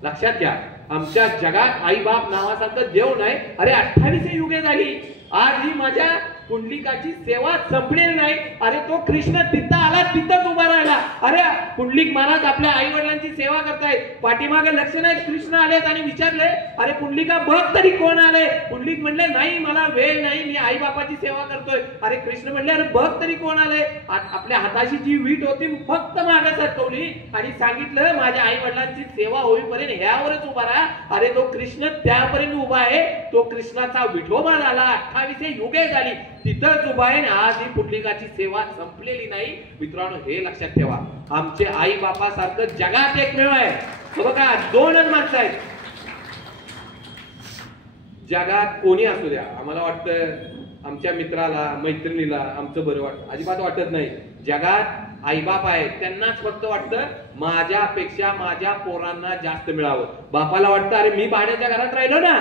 लक्षात घ्या, आमच्या जगात आईबाप नावासारखं देव नाही. अरे 28 युगे झाली, आज ही माझ्या पुंडलिकाची सेवा संपलेली नाही. अरे तो कृष्ण तिथं आला, तिथंच उभा राहिला. अरे पुंडलिक महाराज आपल्या आई वडिलांची सेवा करतायत, पाठीमागे लक्ष नाही. कृष्ण आलेत आणि विचारले, अरे पुंडलिका बघ तरी कोण आले? पुंडलिक म्हणले, नाही मला वेळ नाही, मी आई बापाची सेवा करतोय. अरे कृष्ण म्हणले, अरे बघ तरी कोण आले? आपल्या हाताशी जी वीट होती फक्त मागे सरकवली आणि सांगितलं, माझ्या आई वडिलांची सेवा होईपर्यंत ह्यावरच उभा राहा. अरे तो कृष्ण त्यापर्यंत उभा आहे. तो कृष्णाचा विठोबा झाला, 28 युगे झाली, तिथंच उभा आहे. आज ही पुंडलिकाची सेवा संपलेली नाही. मित्रांनो, हे लक्षात ठेवा, आमचे आई बापासारखं जगात एकमेव आहे. बघा, 2च माणसं आहेत जगात. कोणी असू द्या, आम्हाला वाटतं आमच्या मित्राला मैत्रिणीला आमचं बरं वाटतं, अजिबात वाटत नाही. जगात आईबाप आहेत त्यांनाच फक्त वाटतं माझ्यापेक्षा माझ्या पोरांना जास्त मिळावं. बापाला वाटतं अरे मी भाड्याच्या घरात राहिलो ना,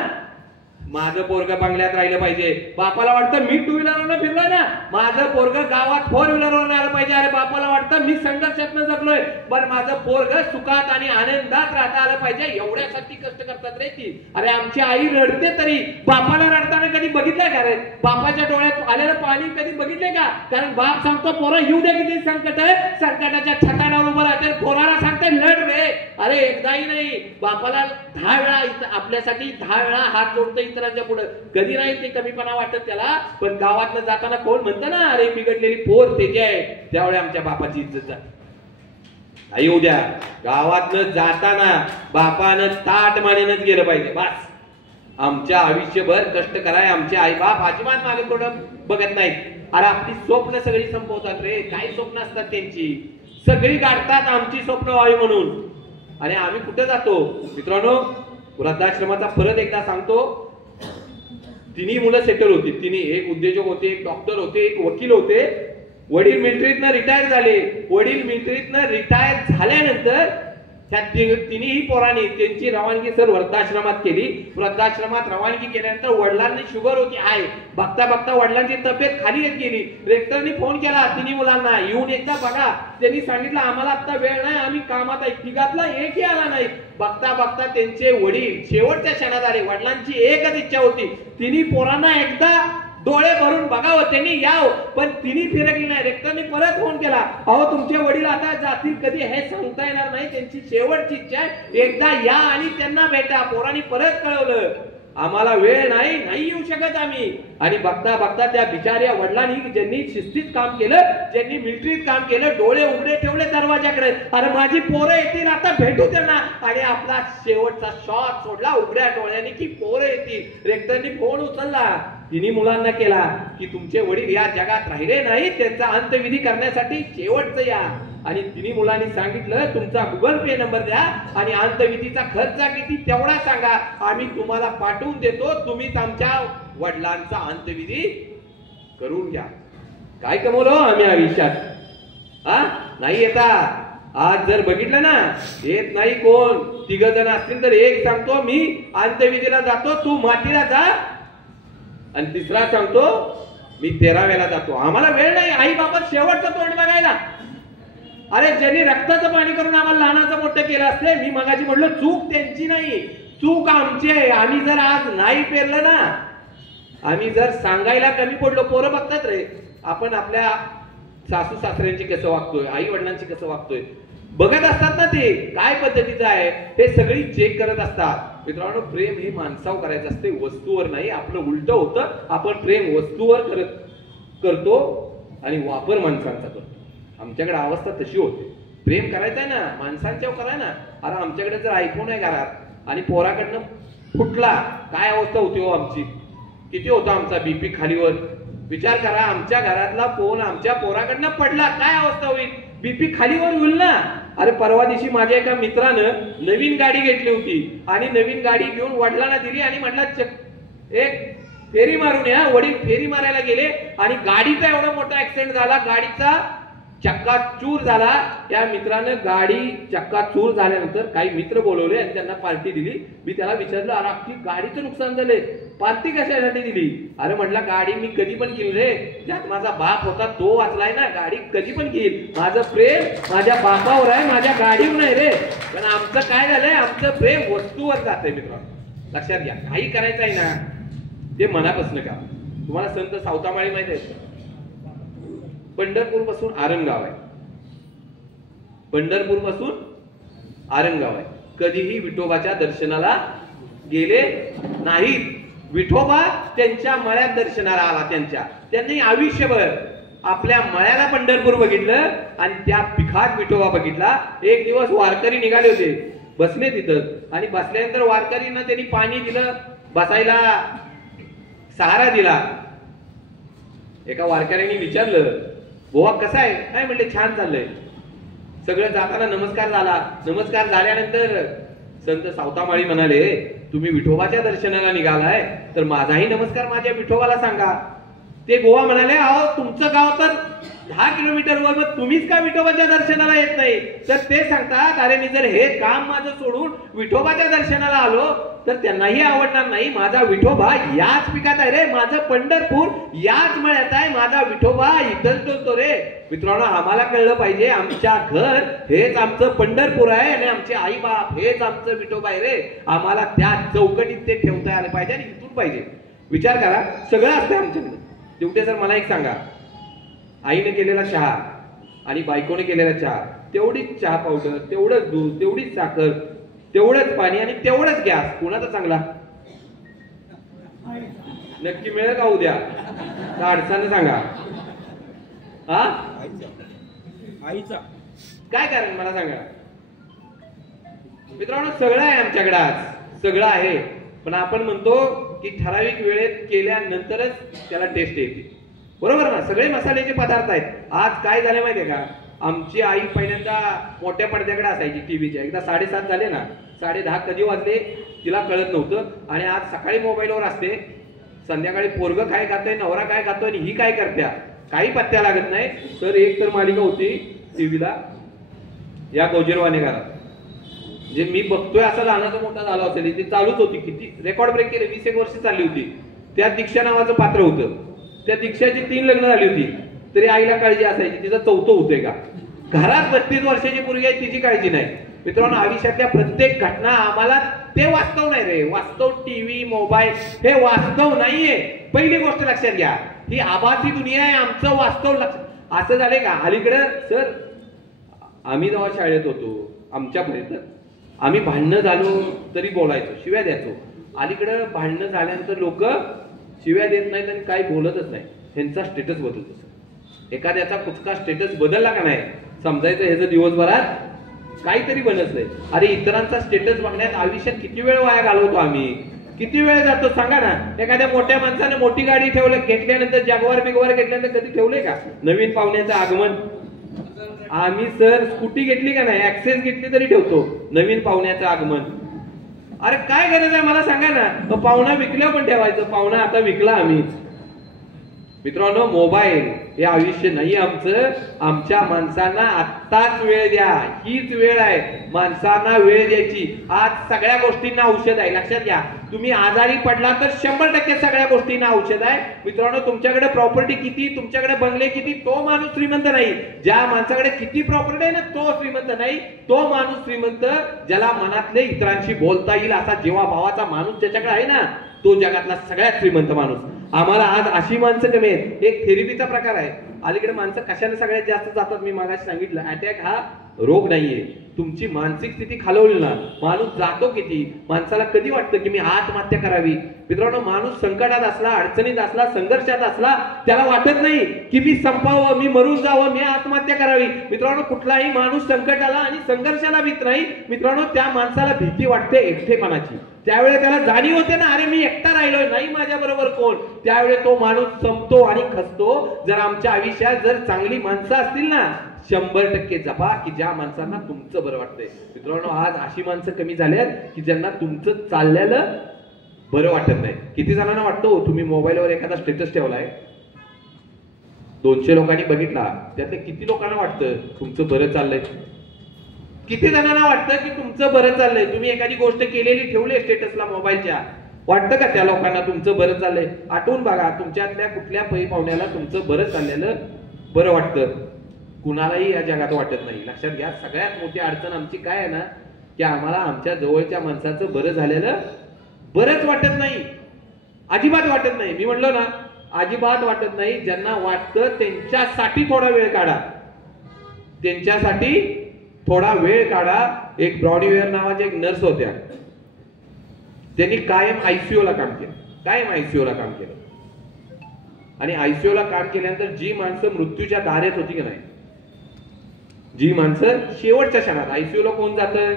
माझं पोरग बंगल्यात राहिलं पाहिजे. बापाला वाटतं मी 2 व्हीलरवर फिरलोय ना, माझं पोरग गावात 4 व्हीलरवर आलं पाहिजे. अरे बापाला वाटतं मी संघर्षातनं जगलोय, पण माझं पोरग सुखात आणि आनंदात राहता आलं पाहिजे. एवढ्यासाठी कष्ट करतात रे ती. अरे आमची आई रडते तरी बापाला रडताना कधी बघितलंय का रे? बापाच्या डोळ्यात आलेलं पाणी कधी बघितलंय का? कारण बाप सांगतो पोरं येऊ दे किती संकट आहे, संकटाच्या छताडावर उभं राहते, पोराला सांगते लढ रे. अरे एकदाही नाही, बापाला 10 वेळा आपल्यासाठी 10 वेळा हात जोडतो इतरांच्या पुढे. कधी नाही ते कमीपणा वाटत त्याला. पण गावातनं जाताना कोण म्हणतं ना अरे बिघडलेली पोर त्याची आहे, त्यावेळी आमच्या बापाची इज्जत जाते. आई उद्या गावातनं जाताना बापानं ताट मानेनच गेलं पाहिजे. बस आमच्या आयुष्यभर कष्ट कराय आमचे आई बाप अजिबात मागे पुढं बघत नाहीत. अरे आपली स्वप्न सगळी संपवतात रे. काय स्वप्न असतात त्यांची, सगळी गाठतात आमची स्वप्न व्हावी म्हणून. आणि आम्ही कुठे जातो मित्रांनो? वृद्धाश्रमाचा परत एकदा सांगतो. तिन्ही मुलं सेटल होती. तिन्ही, एक उद्योजक होते, एक डॉक्टर होते, एक वकील होते. वडील मिलिटरीतनं रिटायर झाले. वडील मिलिटरीतनं रिटायर झाल्यानंतर त्या तिन्ही पोरांनी त्यांची रवानगी सर वृद्धाश्रमात केली. वृद्धाश्रमात रवानगी केल्यानंतर वडिलांनी शुगर होती आहे. बघता बघता वडिलांची तब्येत खाली येत गेली. रेक्टरनी फोन केला तिन्ही मुलांना, येऊन एकदा बघा. त्यांनी सांगितलं आम्हाला आता वेळ नाही, आम्ही कामात आहे. तिघातला एकही आला नाही. बघता बघता त्यांचे वडील शेवटच्या क्षणात आले. वडिलांची एकच इच्छा होती, तिन्ही पोरांना एकदा डोळे भरून बघावं, त्यांनी यावं. पण तिन्ही फिरकली नाही. रेक्टरने परत फोन केला, अहो तुमचे वडील आता जातील कधी हे सांगता येणार नाही, त्यांची शेवटची इच्छा आहे, एकदा या आणि त्यांना भेटा. पोरांनी परत कळवलं आम्हाला वेळ नाही, नाही येऊ शकत आम्ही. आणि बघता बघता त्या बिचाऱ्या वडिलांनी, ज्यांनी शिस्तीत काम केलं, ज्यांनी मिलिटरीत काम केलं, डोळे उघडे ठेवले दरवाजाकडे. अरे माझी पोरं येतील आता, भेटू त्यांना. आणि आपला शेवटचा शॉट सोडला उघड्या डोळ्याने की पोरं येतील. रेक्टरनी फोन उचलला, तिन्ही मुलांना केला की तुमचे वडील या जगात राहिले नाही, त्यांचा अंत्यविधी करण्यासाठी शेवटचं या. आणि तिन्ही मुलांनी सांगितलं तुमचा गुगल पे नंबर द्या आणि अंत्यविधीचा खर्च किती तेवढा सांगा, आम्ही तुम्हाला पाठवून देतो, तुम्हीच आमच्या वडिलांचा अंत्यविधी करून घ्या. काय कमवलो आम्ही आयुष्यात? नाही येता. आज जर बघितलं ना, येत नाही कोण. 3 जण असतील तर एक सांगतो मी अंत्यविधीला जातो, तू मातीला जा. आणि तिसरा सांगतो मी 13व्याला जातो. आम्हाला वेळ नाही आई बाबा शेवटचं तोंड बघायला. अरे ज्यांनी रक्ताचं पाणी करून आम्हाला लहानाचं मोठं केलं असते, मी मगाशी म्हटलं चूक त्यांची नाही, चूक आमची आहे. आम्ही जर आज नाही पेरलं ना, आम्ही जर सांगायला कमी पडलो, पोरं बघतात रे आपण आपल्या सासू सासऱ्यांची कसं वागतोय, आई वडिलांची कसं वागतोय, बघत असतात ना ते काय पद्धतीचं आहे ते सगळी चेक करत असतात. मित्रांनो प्रेम हे माणसावर करायचं असते, वस्तूवर नाही. आपलं उलट होतं, आपण प्रेम वस्तूवर करतो आणि वापर माणसांचा करतो. आमच्याकडे अवस्था तशी होते. प्रेम करायचं आहे ना माणसांच्यावर करा ना. अरे आमच्याकडे जर आयफोन आहे घरात आणि पोराकडनं फुटला, काय अवस्था होती हो आमची? किती होता आमचा बीपी खालीवर? विचार करा, आमच्या घरातला फोन आमच्या पोराकडनं पडला, काय अवस्था होईल? बीपी खालीवर होईल ना. अरे परवा दिवशी माझ्या एका मित्रानं नवीन गाडी घेतली होती आणि नवीन गाडी घेऊन वडिलांना दिली आणि म्हटलं एक फेरी मारून या. वडील फेरी मारायला गेले आणि गाडीचा एवढा मोठा ऍक्सिडेंट झाला, गाडीचा चक्का चूर झाला. त्या मित्रानं गाडी चक्का चूर झाल्यानंतर काही मित्र बोलवले आणि त्यांना पार्टी दिली. मी त्याला विचारलं अरे अख्खी गाडीचं नुकसान झालंय, पार्टी कशासाठी दिली? अरे म्हटलं गाडी मी कधी पण घेईल रे, ज्यात माझा बाप होता तो वाचलाय ना, गाडी कधी पण घेईल. माझं प्रेम माझ्या बापावर आहे, माझ्या गाडीवर नाही रे. पण आमचं काय झालंय, आमचं प्रेम वस्तूवर जातंय. मित्रांनो लक्षात घ्या, काही करायचं आहे ना ते मनापासून का. तुम्हाला संत सावतामाळी माहित आहे? पंढरपूर पासून आरणगाव आहे. पंढरपूर पासून आरणगाव आहे. कधीही विठोबाच्या दर्शनाला गेले नाहीत. विठोबा त्यांच्या मळ्यात दर्शनाला आला. त्यांनी आयुष्यभर आपल्या मळ्याला पंढरपूर बघितलं आणि त्या पिखात विठोबा बघितला. एक दिवस वारकरी निघाले होते, बसले तिथं आणि बसल्यानंतर वारकरींना त्यांनी पाणी दिलं, बसायला सहारा दिला. एका वारकऱ्यांनी विचारलं बोवा कसं आहे? काय म्हणले छान चाललंय सगळं. जाताना नमस्कार झाला. नमस्कार झाल्यानंतर संत सावतामाळी म्हणाले तुम्ही विठोबाच्या दर्शनाला निघालाय तर माझाही नमस्कार माझ्या विठोबाला सांगा. ते गोवा म्हणाले अहो तुमचं गाव तर 10 किलोमीटरवर, मग तुम्हीच का विठोबाच्या दर्शनाला येत नाही? तर ते सांगतात, अरे मी जर हे काम माझं सोडून विठोबाच्या दर्शनाला आलो तर त्यांनाही आवडणार नाही. माझा विठोबा याच पिकात आहे रे, माझं पंढरपूर याच मळ्यात आहे, माझा विठोबा इथंच डोलतो रे. मित्रांनो, आम्हाला कळलं पाहिजे आमच्या घर हेच आमचं पंढरपूर आहे आणि आमचे आई बाप हेच आमचं विठोबा आहे रे. आम्हाला त्या चौकटीत ते ठेवता आले पाहिजे आणि इथून पाहिजे. विचार करा, सगळं असतं आमच्याकडे. तेवढे सर मला एक सांगा, आईने केलेला चहा आणि बायकोने केलेला चहा, तेवढीच चहा पावडर, तेवढंच दूध, तेवढीच साखर, तेवढंच पाणी आणि तेवढंच गॅस, कोणाचा चांगला? नक्की मिळेल का उद्या? अडचण सांगा. हा, आईचा काय कारण मला सांगा. मित्रांनो, सगळं आहे आमच्याकडे, आज सगळं आहे, पण आपण म्हणतो की ठराविक वेळेत केल्यानंतरच त्याला टेस्ट येते. बरोबर ना? सगळे मसाल्याचे पदार्थ आहेत. आज काय झाले माहितीये का, आमची आई पहिल्यांदा मोठ्या पडद्याकडे असायची टीव्हीच्या. एकदा 7:30 झाले ना, 10:30 कधी वाजले तिला कळत नव्हतं. आणि आज सकाळी मोबाईलवर असते, संध्याकाळी पोरग काय खातोय, नवरा काय खातोय आणि ही काय करत्या, काही पत्त्या लागत नाही. तर एक तर मालिका होती टीव्हीला, या गोजीरवाने घरात, जे मी बघतोय असं लहानाचा मोठा झाला असेल, ती चालूच होती. किती रेकॉर्ड ब्रेक केले, 20 वर्ष चालली होती. त्यात दीक्षा नावाचं पात्र होतं. त्या दीक्षाची 3 लग्न झाली होती, तरी आईला काळजी असायची तिचं 4थं होतंय का. घरात 32 वर्षाची मुलगी आहे, तिची काळजी नाही. मित्रांनो, आयुष्यातल्या प्रत्येक घटना आम्हाला ते वास्तव नाही रे. वास्तव टीव्ही, मोबाईल हे वास्तव नाहीये. पहिली गोष्ट लक्षात घ्या, ही आभासी दुनिया आहे, आमचं वास्तव असं झालंय का. अलीकडे सर, आम्ही जेव्हा शाळेत होतो, आमच्यापर्यंत आम्ही भांडणं झालो तरी बोलायचो, शिव्या द्यायचो. अलीकडे भांडणं झाल्यानंतर लोक शिव्या देत नाहीत आणि काही बोलतच नाही. ह्यांचा स्टेटस बदलतो. एखाद्याचा कुचका स्टेटस बदलला का नाही, समजायचं ह्याचं दिवसभरात काहीतरी बनत नाही. अरे, इतरांचा स्टेटस बघण्यात आयुष्यात किती वेळ वाया घालवतो आम्ही, किती वेळ जातो सांगा ना. एखाद्या मोठ्या माणसाने मोठी गाडी घेतल्यानंतर, जागवार बिगवार घेतल्यानंतर कधी ठेवलंय का? नवीन पाहुण्याचं आगमन, आम्ही सर स्कूटी घेतली का नाही, ऍक्सेस घेतली तरी ठेवतो. नवीन पाहुण्याचं आगमन, अरे काय गरज आहे मला सांगा ना. पाहुणा विकल्यावर पण ठेवायचं, पाहुणा आता विकला आम्हीच. मित्रांनो, मोबाईल हे आयुष्य नाही आमचं. आमच्या माणसांना आत्ताच वेळ द्या, हीच वेळ आहे माणसांना वेळ द्यायची. आज सगळ्या गोष्टींना औषध आहे. लक्षात घ्या, तुम्ही आजारी पडला तर 100% सगळ्या गोष्टींना औषध आहे. मित्रांनो, तुमच्याकडे प्रॉपर्टी किती, तुमच्याकडे बंगले किती, तो माणूस श्रीमंत नाही. ज्या माणसाकडे किती प्रॉपर्टी आहे ना, तो श्रीमंत नाही. तो माणूस श्रीमंत ज्याला मनातले इतरांशी बोलता येईल असा जीवाभावाचा माणूस ज्याच्याकडे आहे ना, तो जगातला सगळ्यात श्रीमंत माणूस. आम्हाला आज अशी माणसं कमी आहेत. एक थेरपीचा प्रकार आहे. अलीकडे माणसं कशाने सगळ्यात जास्त जातात, मी मागाशी सांगितलं, अटॅक हा रोग नाहीये. तुमची मानसिक स्थिती खालवली ना, माणूस जातो किती. माणसाला कधी वाटतं की मी आत्महत्या करावी. मित्रांनो, माणूस संकटात असला, अडचणीत असला, संघर्षात असला, त्याला वाटत नाही की मी संपावं, मी मरून जावं, मी आत्महत्या करावी. मित्रांनो, कुठलाही माणूस संकटाला आणि संघर्षाला भीत नाही. मित्रांनो, त्या माणसाला भीती वाटते एकटेपणाची. त्यावेळेस त्याला जाणीव होते ना, अरे मी एकटा राहिलोय, नाही माझ्या बरोबर कोण. त्यावेळेस तो माणूस संपतो आणि खचतो. जर आमच्या आयुष्यात जर चांगली माणसं असतील ना, 100% जपा की ज्या माणसांना तुमचं बरं वाटतंय. मित्रांनो, आज अशी माणसं कमी झाल्यात की ज्यांना तुमचं चाललेलं बरं वाटत नाही. किती जणांना वाटतो, तुम्ही मोबाईलवर एखादा स्टेटस ठेवलाय, 200 लोकांनी बघितला, त्यातले किती लोकांना वाटतं तुमचं बरं चाललंय? किती जणांना वाटतं की तुमचं बरं चाललंय? तुम्ही एखादी गोष्ट केलेली ठेवली स्टेटसला मोबाईलच्या, वाटतं का त्या लोकांना तुमचं बरं चाललंय? आठवून बघा, तुमच्यातल्या कुठल्या पै पाहुण्याला तुमचं बरं चाललेलं बरं वाटतं? कुणालाही या जगात वाटत नाही. लक्षात घ्या, सगळ्यात मोठी अडचण आमची काय आहे ना, की आम्हाला आमच्या जवळच्या माणसाचं बरं झालेलं बरंच वाटत नाही, अजिबात वाटत नाही. मी म्हणलो ना, अजिबात वाटत नाही. ज्यांना वाटतं त्यांच्यासाठी थोडा वेळ काढा, त्यांच्यासाठी थोडा वेळ काढा. एक ब्रॉडीवेअर नावाच्या एक नर्स होत्या, त्यांनी कायम ICU ला काम केलं, कायम ICU ला काम केलं. आणि ICU ला काम केल्यानंतर जी माणसं मृत्यूच्या दारेत होती की नाही, जी माणसं शेवटच्या क्षणात, ICU ला कोण जातं,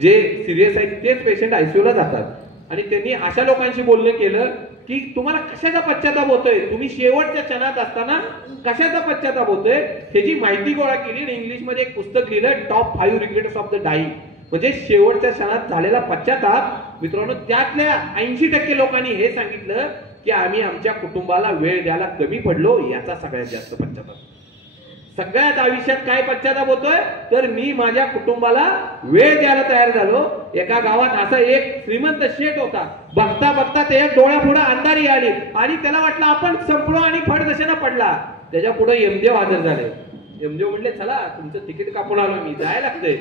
जे सिरियस आहेत तेच पेशंट ICU ला जातात. आणि त्यांनी अशा लोकांशी बोलणं केलं की तुम्हाला कशाचा पश्चाताप होतोय, तुम्ही शेवटच्या क्षणात असताना कशाचा पश्चाताप होतोय, ह्याची माहिती गोळा केली आणि इंग्लिशमध्ये एक पुस्तक लिहिलं, top 5 regrets of the dying. म्हणजे शेवटच्या क्षणात झालेला पश्चाताप. मित्रांनो, त्यातल्या 80% लोकांनी हे सांगितलं की आम्ही आमच्या कुटुंबाला वेळ द्यायला कमी पडलो, याचा सगळ्यात जास्त पश्चाताप. सगळ्यात आयुष्यात काय पश्चाताप होतोय, तर मी माझ्या कुटुंबाला वेळ द्यायला तयार झालो. एका गावात असा एक श्रीमंत शेठ होता. बघता बघता त्याच्या डोळ्यापुढे अंधारी आली आणि त्याला वाटलं आपण संपलो आणि फडदशेना पडला. त्याच्या पुढे यमदेव हजर झाले. यमदेव म्हणले, चला तुमचं तिकीट कापून आलो मी, जायला लागतंय.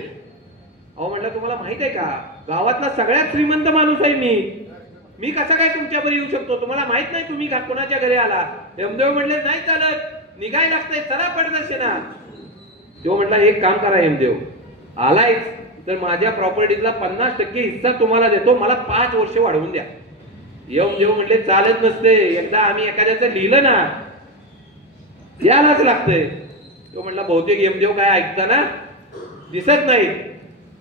अहो म्हटलं, तुम्हाला माहित आहे का, गावातला सगळ्यात श्रीमंत माणूस आहे मी कसा काय तुमच्या बरी येऊ शकतो, तुम्हाला माहित नाही तुम्ही कोणाच्या घरी आला. यमदेव म्हणले, नाही चालत, निघायला लागतंय, चला पडदर्शना. तो म्हटला, एक काम करा यमदेव, आलाय तर माझ्या प्रॉपर्टीतला 50% हिस्सा तुम्हाला देतो, मला 5 वर्ष वाढवून द्या. यमदेव म्हणले, चालत नसते, एकदा आम्ही एखाद्याचं लिहिलं ना यालाच लागतंय. तो म्हटला, बहुतेक यमदेव काय ऐकताना दिसत नाही.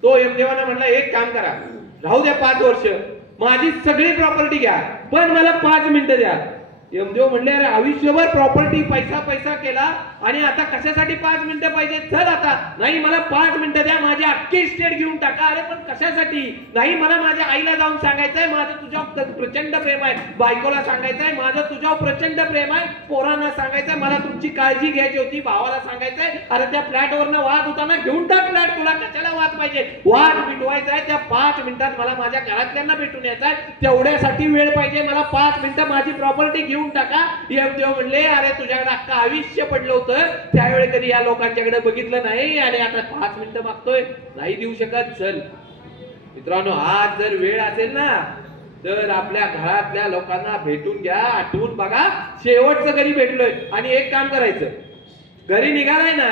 तो यमदेवानं म्हटला, एक काम करा, राहू द्या 5 वर्ष, माझी सगळी प्रॉपर्टी घ्या, पण मला 5 मिनिटं द्या. यमदेव म्हणले, अरे आयुष्यभर प्रॉपर्टी पैसा पैसा केला आणि आता कशासाठी 5 मिनिटं पाहिजे, चल आता. नाही, मला 5 मिनिटं द्या, माझी अख्खी स्टेट घेऊन टाका. अरे पण कशासाठी, नाही मला माझ्या आईला जाऊन सांगायचंय माझं तुझ्यावर प्रचंड प्रेम आहे, बायकोला सांगायचंय माझं तुझ्यावर प्रचंड प्रेम आहे, पोरांना सांगायचंय मला तुमची काळजी घ्यायची होती, भावाला सांगायचंय अरे त्या फ्लॅटवरनं वाद होता ना, घेऊन टाक फ्लॅट, तुला कशाला वाद पाहिजे, वाद मिटवायचा आहे, त्या 5 मिनिटात मला माझ्या घरातल्यांना भेटून यायचं आहे, तेवढ्यासाठी वेळ पाहिजे मला, 5 मिनिटं माझी प्रॉपर्टी घेऊन टाका. यमदेव म्हणले, अरे तुझ्याकडे अख्खं आयुष्य पडलं होतं, त्यावेळी कधी या लोकांच्याकडे बघितलं नाही आणि आता 5 मिनिटं मागतोय, नाही देऊ शकत. चल मित्रांनो, आज जर वेळ असेल ना तर आपल्या घरातल्या लोकांना भेटून घ्या, आठवून बघा शेवटचं घरी भेटलोय. आणि एक काम करायचं, घरी निघालाय ना,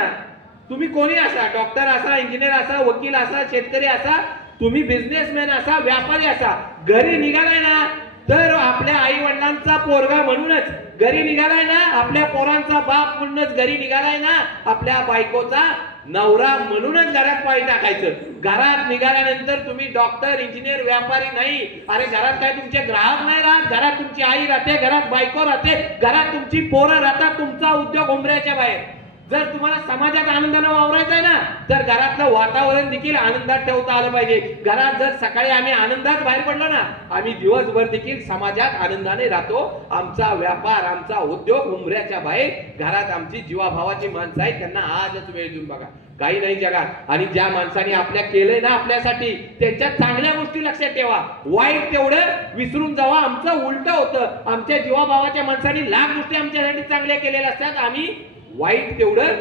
तुम्ही कोणी असा, डॉक्टर असा, इंजिनियर असा, वकील असा, शेतकरी असा, तुम्ही बिझनेसमॅन असा, व्यापारी असा, घरी निघालाय ना तर आपल्या आई वडिलांचा पोरगा म्हणूनच घरी निघालाय ना, आपल्या पोरांचा बाप म्हणूनच घरी निघालाय ना, आपल्या बायकोचा नवरा म्हणूनच घरात पाय टाकायचं. घरात निघाल्यानंतर तुम्ही डॉक्टर, इंजिनियर, व्यापारी नाही. अरे घरात काय तुमचे ग्राहक नाही राहत, घरात तुमची आई राहते, घरात बायको राहते, घरात तुमची पोरं राहतात, तुमचा उद्योग उंबऱ्याच्या बाहेर. जर तुम्हाला समाजात आनंदाने वावरायचं आहे ना तर घरातलं वातावरण देखील आनंदात ठेवता आलं पाहिजे. घरात जर सकाळी आम्ही आनंदात बाहेर पडलो ना, आम्ही दिवसभर देखील समाजात आनंदाने राहतो. आमचा व्यापार, आमचा उद्योग उंबऱ्याच्या बाहेर, घरात आमची जीवाभावाची माणसं आहेत, त्यांना आजच वेळ देऊन बघा, काही नाही जगात. आणि ज्या माणसाने आपल्या केलंय ना आपल्यासाठी, त्यांच्या चांगल्या गोष्टी लक्षात ठेवा, वाईट तेवढं विसरून जावा. आमचं उलट होतं, आमच्या जीवाभावाच्या माणसाने लाख गोष्टी आमच्यासाठी चांगल्या केलेल्या असतात, आम्ही वाईट तेवढं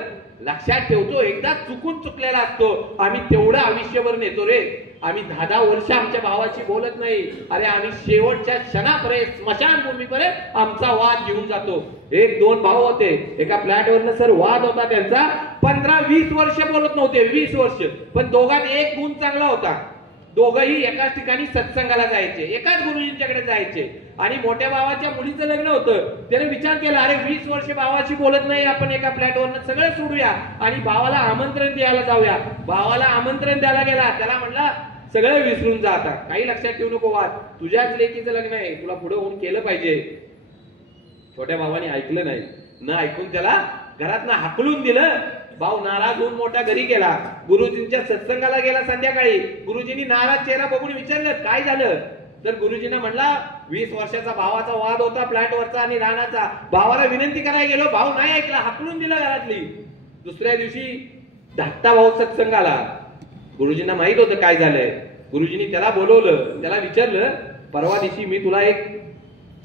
लक्षात ठेवतो. एकदा चुकलेला असतो, आम्ही तेवढं आयुष्यभर नेतो रे. आम्ही 10 वर्ष आमच्या भावाची बोलत नाही, अरे आम्ही शेवटच्या क्षणापर्यंत स्मशानभूमीपर्यंत आमचा वाद घेऊन जातो. 1-2 भाऊ होते, एका फ्लॅटवरनं सर वाद होता त्यांचा, 15-20 वर्ष बोलत नव्हते, 20 वर्ष. पण दोघात एक गुण चांगला होता, दोघही एकाच ठिकाणी सत्संगाला जायचे, एकाच गुरुजींच्याकडे जायचे. आणि मोठ्या भावाच्या मुलीचं लग्न होतं, त्याने विचार केला, अरे 20 वर्ष भावाशी बोलत नाही, आपण एका फ्लॅटवरनं सगळं सोडूया आणि भावाला आमंत्रण द्यायला जाऊया. भावाला आमंत्रण द्यायला गेला, त्याला म्हणला सगळं विसरून जा, आता काही लक्षात ठेवू नको, वाद तुझ्याच लेकीचं लग्न आहे, तुला पुढे होऊन केलं पाहिजे. छोट्या भावाने ऐकलं नाही, न ऐकून त्याला घरातनं हाकलून दिलं. भाऊ नाराज होऊन मोठा घरी गेला, गुरुजींच्या सत्संगाला गेला. संध्याकाळी गुरुजींनी नाराज चेहरा बघून विचारलं, काय झालं. तर गुरुजींना म्हणला, 20 वर्षाचा भावाचा वाद होता फ्लॅटवरचा आणि राणाचा. भावाला विनंती करायला गेलो, भाऊ नाही ऐकला, हाकलून दिलं घरातली. दुसऱ्या दिवशी धाकटा भाऊ सत्संगाला, गुरुजींना माहित होतं काय झालंय. गुरुजींनी त्याला बोलवलं, त्याला विचारलं, परवा दिवशी मी तुला एक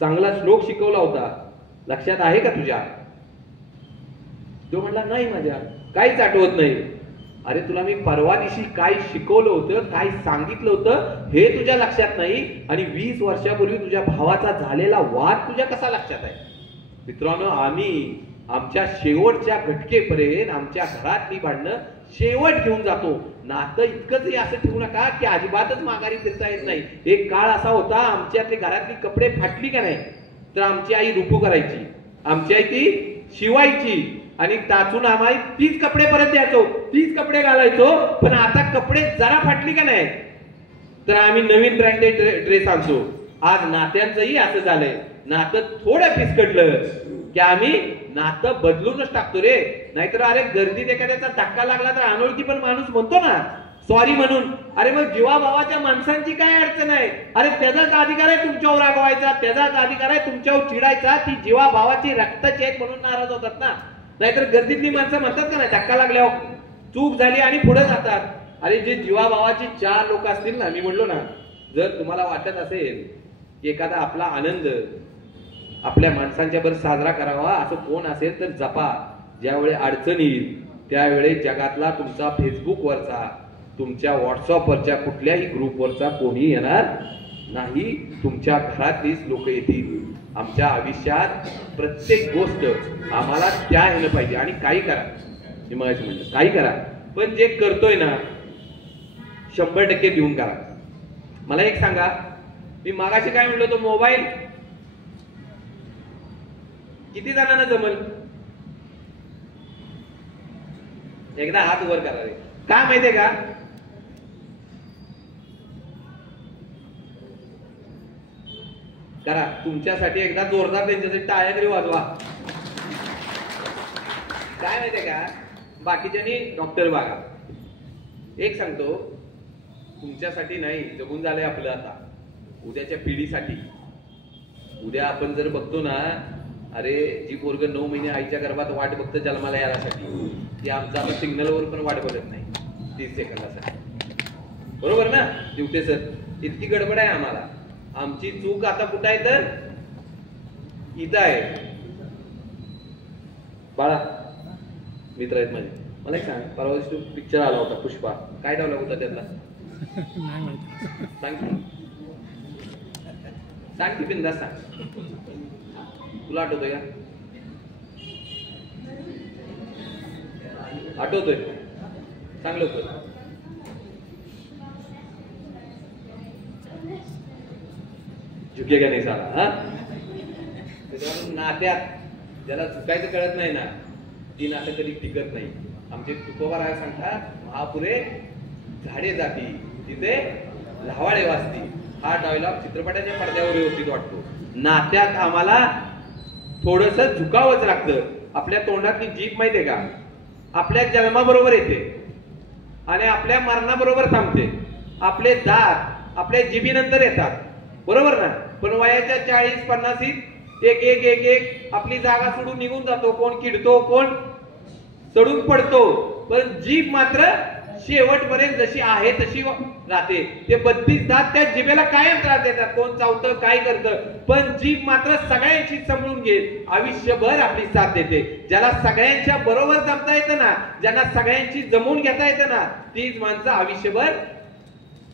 चांगला श्लोक शिकवला होता, लक्षात आहे का तुझ्या. तो म्हणला, नाही माझ्या काहीच आठवत नाही. अरे तुला मी परवा दिवशी काय शिकवलं होतं, काय सांगितलं होतं हे तुझ्या लक्षात नाही, आणि 20 वर्षापूर्वी तुझ्या भावाचा झालेला वाद तुझ्या कसा लक्षात आहे. मित्रांनो, आम्ही आमच्या शेवटच्या घटकेपर्यंत आमच्या घरातली भांडणं शेवट घेऊन जातो. नातं इतकंच असं ठेवू नका की अजिबातच माघारी फिरता येत नाही. एक काळ असा होता, आमच्यातली घरातली कपडे फाटली का नाही तर आमची आई रुपू करायची, आमची आई ती शिवायची आणि टाचून आम्ही तीच कपडे परत द्यायचो, तीच कपडे घालायचो. पण आता कपडे जरा फाटली का नाही तर आम्ही नवीन ब्रँडेड ड्रेस आणतो. आज नात्यांचंही असं झालंय, नातं थोडं फिसकटलं की आम्ही नातं बदलूनच टाकतो रे. नाहीतर अरे गर्दीत एखाद्याचा धक्का लागला तर अनोळखी पण माणूस म्हणतो ना, सॉरी म्हणून. अरे मग जीवाभावाच्या माणसांची काय अडचण आहे? अरे त्याचाच अधिकार आहे तुमच्यावर रागवायचा, त्याचाच अधिकार आहे तुमच्यावर चिडायचा. ती जीवाभावाची रक्ताची आहेत म्हणून नाराज होतात ना. नाहीतर गर्दीतली माणसं म्हणतात का नाही, धक्का लागल्यावर चूक झाली आणि पुढे जातात. अरे जे जीवाभावाची 4 लोक असतील ना, मी म्हणलो ना, जर तुम्हाला वाटत असेल की एखादा आपला आनंद आपल्या माणसांच्या बरोबर साजरा करावा असं कोण असेल तर जपा. ज्यावेळी अडचण येईल त्यावेळी जगातला तुमचा फेसबुकवरचा, तुमच्या व्हॉट्सअपवरच्या कुठल्याही ग्रुपवरचा कोणी येणार नाही. तुमच्या घरातलीच लोक येतील. आमच्या आयुष्यात प्रत्येक गोष्ट आम्हाला त्या ह्यानं पाहिजे. आणि काही करा, मी मगाशी म्हणलं काही करा, पण जे करतोय ना 100% देऊन करा. मला एक सांगा, मी मागाशी काय म्हणलो, तो मोबाईल किती जणांना जमल? एकदा हात वर करा रे. काय माहितीये का, करा तुमच्यासाठी एकदा जोरदार त्यांच्यासाठी टाळ्या तरी वाजवा. काय माहितीये का, बाकीच्यांनी डॉक्टर बघा. एक सांगतो, तुमच्यासाठी नाही, जगून झालंय आपलं आता उद्याच्या पिढीसाठी. उद्या आपण जर बघतो ना, अरे जी पोरग 9 महिने आईच्या गर्भात वाट बघतं जन्माला यासाठी, ती आमचा आता सिग्नलवर पण वाट बघत नाही 30 सेकंदासाठी. बरोबर ना दिवटे सर? इतकी गडबड आहे आम्हाला. आमची चूक आता कुठं आहे तर इथं आहे. बाळा मित्र आहेत माझे, मला एक सांग, परवा दिवशी पिक्चर आला होता पुष्पा, काय डायलॉग होता त्यातला? सांग सांग की बिंदास सांग. तुला आठवतोय का? आठवतोय? सांग लवकर. झुकेगा नाही साला. हा, नात्यात ज्याला चुकायचं कळत नाही ना, ती नातं कधी टिकत नाही. आमचे तुकोबाराय सांगतात, महापुरे झाडे जाती तिथे लहावाळे वाचती. हा डायलॉग चित्रपटाच्या पडद्यावर व्यवस्थित वाटतो. नात्यात आम्हाला थोडस झुकावंच लागतं. आपल्या तोंडातली जीभ माहितीये का, आपल्या जन्माबरोबर येते आणि आपल्या मरणाबरोबर थांबते. आपले दात आपल्या जिभीनंतर येतात, बरोबर ना? पण वयाच्या 40-50 एक एक एक एक आपली जागा सोडून निघून जातो. कोण किडतो, कोण चढून पडतो, पण जीभ मात्र शेवटपर्यंत जशी आहे तशी राहते. ते 32 दात त्या जिभेला कायम त्रास देतात. कोण चावतं, काय करतं, पण जीभ मात्र सगळ्यांची समजून घेत आयुष्यभर आपली साथ देते. ज्याला सगळ्यांच्या बरोबर जमता येतं ना, ज्यांना सगळ्यांची जमवून घेता येतं ना, तीच माणसं आयुष्यभर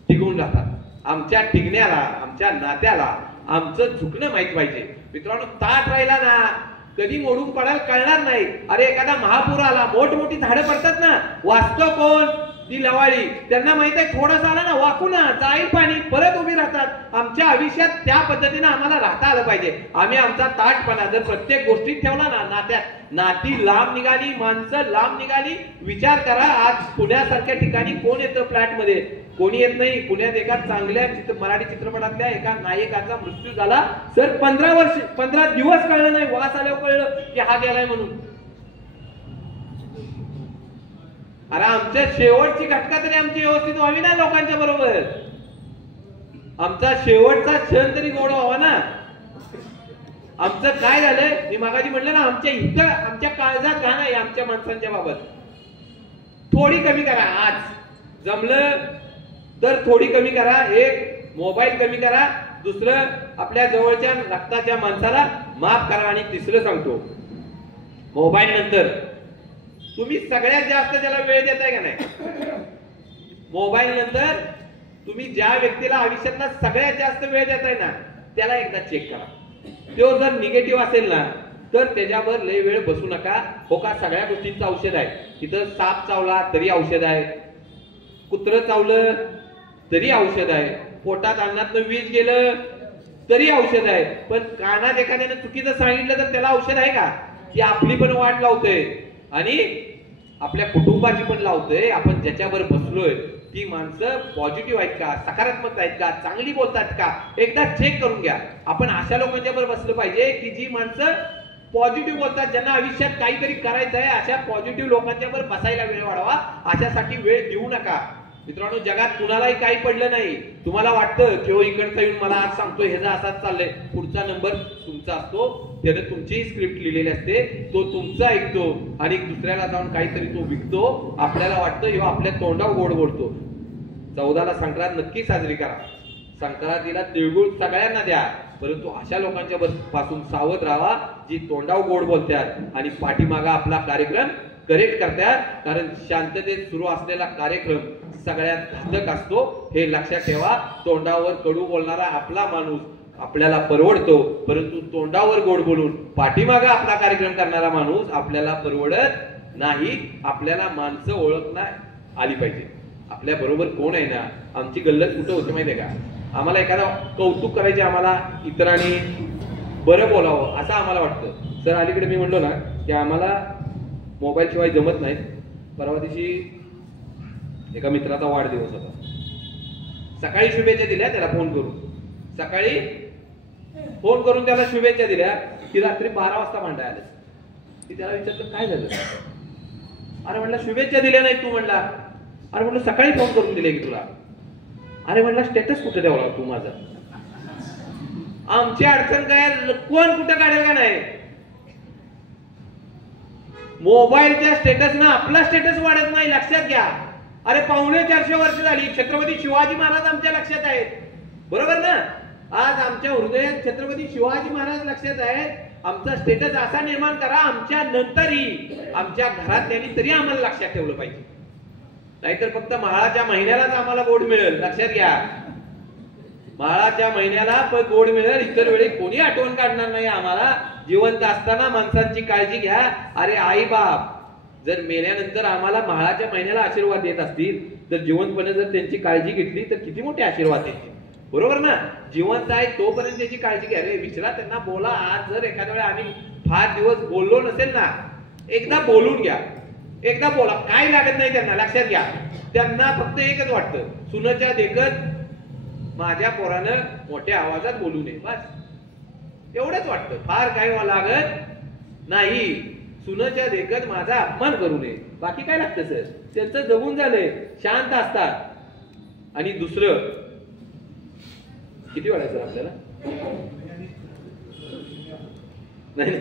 टिकून राहतात. आमच्या टिकण्याला, आमच्या नात्याला आमचं झुकणं माहित पाहिजे. मित्रांनो, ताट राहिला ना कधी मोडून पडायला कळणार नाही. अरे एखादा महापूर आला, मोठमोठी झाडं पडतात ना, वाचतो कोण? ती लवाळी. त्यांना माहित आहे थोडंसं आला ना वाकू ना, जाईल पाणी, परत उभी राहतात. आमच्या आयुष्यात त्या पद्धतीने आम्हाला राहता आलं पाहिजे. आम्ही आमचा ताटपणा जर प्रत्येक गोष्टीत ठेवला ना, नात्यात नाती लांब निघाली, माणसं लांब निघाली. विचार करा, आज पुण्यासारख्या ठिकाणी कोण येतं फ्लॅटमध्ये? कोणी येत नाही. पुण्यात एका चांगल्या मराठी चित्रपटातल्या एका नायकाचा मृत्यू झाला सर. 15 दिवस कळलं नाही, वास आल्यावर कळलं की हा गेलाय म्हणून. अरे आमच्या शेवटची घटका तरी आमची व्यवस्थित व्हावी ना लोकांच्या बरोबर. आमचा शेवटचा क्षण तरी गोड व्हावा ना. आमचं काय झालंय, मी मागाशी म्हटलं ना, आमच्या इथं आमच्या काळजात घाण आहे आमच्या माणसांच्या बाबत. थोडी कमी करा. आज जमलं तर थोडी कमी करा. एक, मोबाईल कमी करा. दुसरं, आपल्या जवळच्या रक्ताच्या माणसाला माफ करा. आणि तिसरं सांगतो, मोबाईल नंतर तुम्ही सगळ्यात जास्त ज्याला वेळ देताय का नाही, मोबाईल नंतर तुम्ही ज्या व्यक्तीला आयुष्यातला सगळ्यात जास्त वेळ देताय ना, त्याला एकदा चेक करा. तो जर निगेटिव्ह असेल ना, तर त्याच्यावर लय वेळ बसू नका. हो का, सगळ्या गोष्टींचं औषध आहे. तिथं साप चावला तरी औषध आहे, कुत्र चावलं तरी औषध आहे, पोटात अन्नातनं वीज गेलं तरी औषध आहे. पण कानात एखाद्याने चुकीचं सांगितलं तर त्याला औषध आहे का? की आपली पण वाट लावतोय आणि आपल्या कुटुंबाची पण लावतोय. आपण ज्याच्यावर बसलोय ती माणसं पॉझिटिव्ह आहेत का, सकारात्मक आहेत का, चांगली बोलतात का, एकदा चेक करून घ्या. आपण अशा लोकांच्या बरोबर बसलं पाहिजे की जी माणसं पॉझिटिव्ह बोलतात, ज्यांना आयुष्यात काहीतरी करायचं आहे. अशा पॉझिटिव्ह लोकांच्या बरोबर बसायला वेळ वाढवा. अशासाठी वेळ देऊ नका. मित्रांनो, जगात कुणालाही काही पडलं नाही. तुम्हाला वाटतं की हो इकडचा येऊन मला आज सांगतोय ह्याचा असाच चाललंय, पुढचा नंबर तुमचा असतो, त्याने तुमचीही स्क्रिप्ट लिहिलेली असते, तो तुमचा ऐकतो आणि दुसऱ्याला जाऊन काहीतरी तो विकतो. आपल्याला वाटतं ह्यो आपल्या तोंडावर गोड बोलतो. 14ला संक्रांत नक्की साजरी करा. संक्रांतीला तिळगुळ सगळ्यांना द्या, परंतु अशा लोकांच्या पासून सावध राहा जी तोंडावर गोड बोलतात आणि पाठीमागा आपला कार्यक्रम करेक्ट करतात. कारण शांततेत सुरू असलेला कार्यक्रम सगळ्यात घातक असतो, हे लक्षात ठेवा. तोंडावर कडू बोलणारा आपला माणूस आपल्याला परवडतो, परंतु तोंडावर गोड बोलून पाठीमागा आपला कार्यक्रम करणारा माणूस आपल्याला परवडत नाही. आपल्याला माणसं ओळखणार आली पाहिजे. आपल्या बरोबर कोण आहे ना. आमची गल्लत कुठं होते माहितीये का, आम्हाला एखादं कौतुक करायचे, आम्हाला इतरांनी बरं बोलावं असं आम्हाला वाटतं. सर अलीकडे मी म्हणलो ना की आम्हाला मोबाईल शिवाय जमत नाही. परवा दिवशी एका मित्राचा वाढदिवस होता. सकाळी शुभेच्छा दिल्या त्याला फोन करून, सकाळी फोन करून त्याला शुभेच्छा दिल्या की रात्री 12 वाजता भांडायला आलं. की त्याला विचारलं काय झालं. अरे म्हणलं शुभेच्छा दिल्या नाही तू. म्हणला अरे म्हणलं सकाळी फोन करून दिले की तुला. अरे म्हणला स्टेटस कुठे ठेवला तू माझा. आमची अडचण काय, कोण कुठे काढेल का नाही. मोबाईलच्या स्टेटस ना आपला स्टेटस वाढत नाही, लक्षात घ्या. अरे 450 वर्ष झाली, छत्रपती शिवाजी महाराज आमच्या लक्षात आहेत, बरोबर ना. आज आमच्या हृदयात छत्रपती शिवाजी महाराज लक्षात आहेत. आमचा स्टेटस असा निर्माण करा आमच्या नंतरही आमच्या घरातल्यांनी तरी आम्हाला लक्षात ठेवलं पाहिजे. नाहीतर फक्त महाळाच्या महिन्यालाच आम्हाला गोड मिळेल, लक्षात घ्या. महाळाच्या महिन्याला पण गोड मिळेल, इतर वेळी कोणी आठवण काढणार नाही आम्हाला. जिवंत असताना माणसांची काळजी घ्या. अरे आई बाप जर मेल्यानंतर आम्हाला महाळाच्या महिन्याला आशीर्वाद देत असतील, तर जिवंतपणे जर त्यांची काळजी घेतली तर किती मोठे आशीर्वाद देतील, बरोबर ना. जिवंत आहे तोपर्यंत त्याची काळजी घ्या. रे विचारा त्यांना, बोला. आज जर एखाद्या वेळा आम्ही फार दिवस बोललो नसेल ना, एकदा बोलून घ्या, एकदा बोला. काय लागत नाही त्यांना, लक्षात घ्या. त्यांना फक्त एकच वाटतं, सुनच्या देखत माझ्या पोरानं मोठ्या आवाजात बोलू नये, बस एवढंच वाटतं. फार काय लागत नाही. सुनच्या देखत माझा अपमान करू नये, बाकी काय लागतं सर. त्यांचं जगून झालंय, शांत असतात. आणि दुसरं किती वेळा सर आपल्याला नाही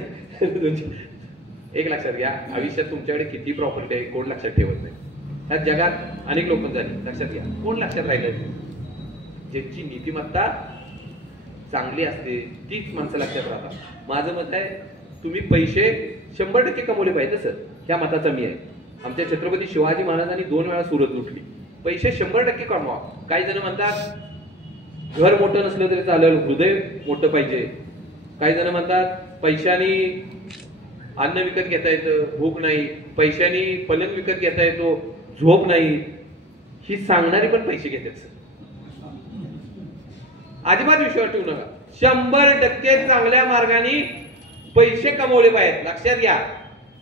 एक लक्षात घ्या, आयुष्यात तुमच्याकडे किती प्रॉपर्टी आहे कोण लक्षात ठेवत नाही. ह्या जगात अनेक लोक झाली, लक्षात घ्या. कोण लक्षात राहिलं, ज्यांची नीतिमत्ता चांगली असते तीच माणसं लक्षात राहतात. माझं मत आहे तुम्ही पैसे 100% कमवले पाहिजे सर, ह्या मताचा मी आहे. आमच्या छत्रपती शिवाजी महाराजांनी 2 वेळा सुरत लुटली. पैसे 100% कमवा. काही जण म्हणतात घर मोठं नसलं तरी चालेल, हृदय मोठं पाहिजे. काही जण म्हणतात पैशानी अन्न विकत घेता येतं, भूक नाही. पैशानी पलंग विकत घेता येतो, झोप नाही. ही सांगणारी पण पैसे घेतात सर. अजिबात विश्वास ठेवू नका. 100% चांगल्या मार्गाने पैसे कमवले पाहिजेत, लक्षात घ्या.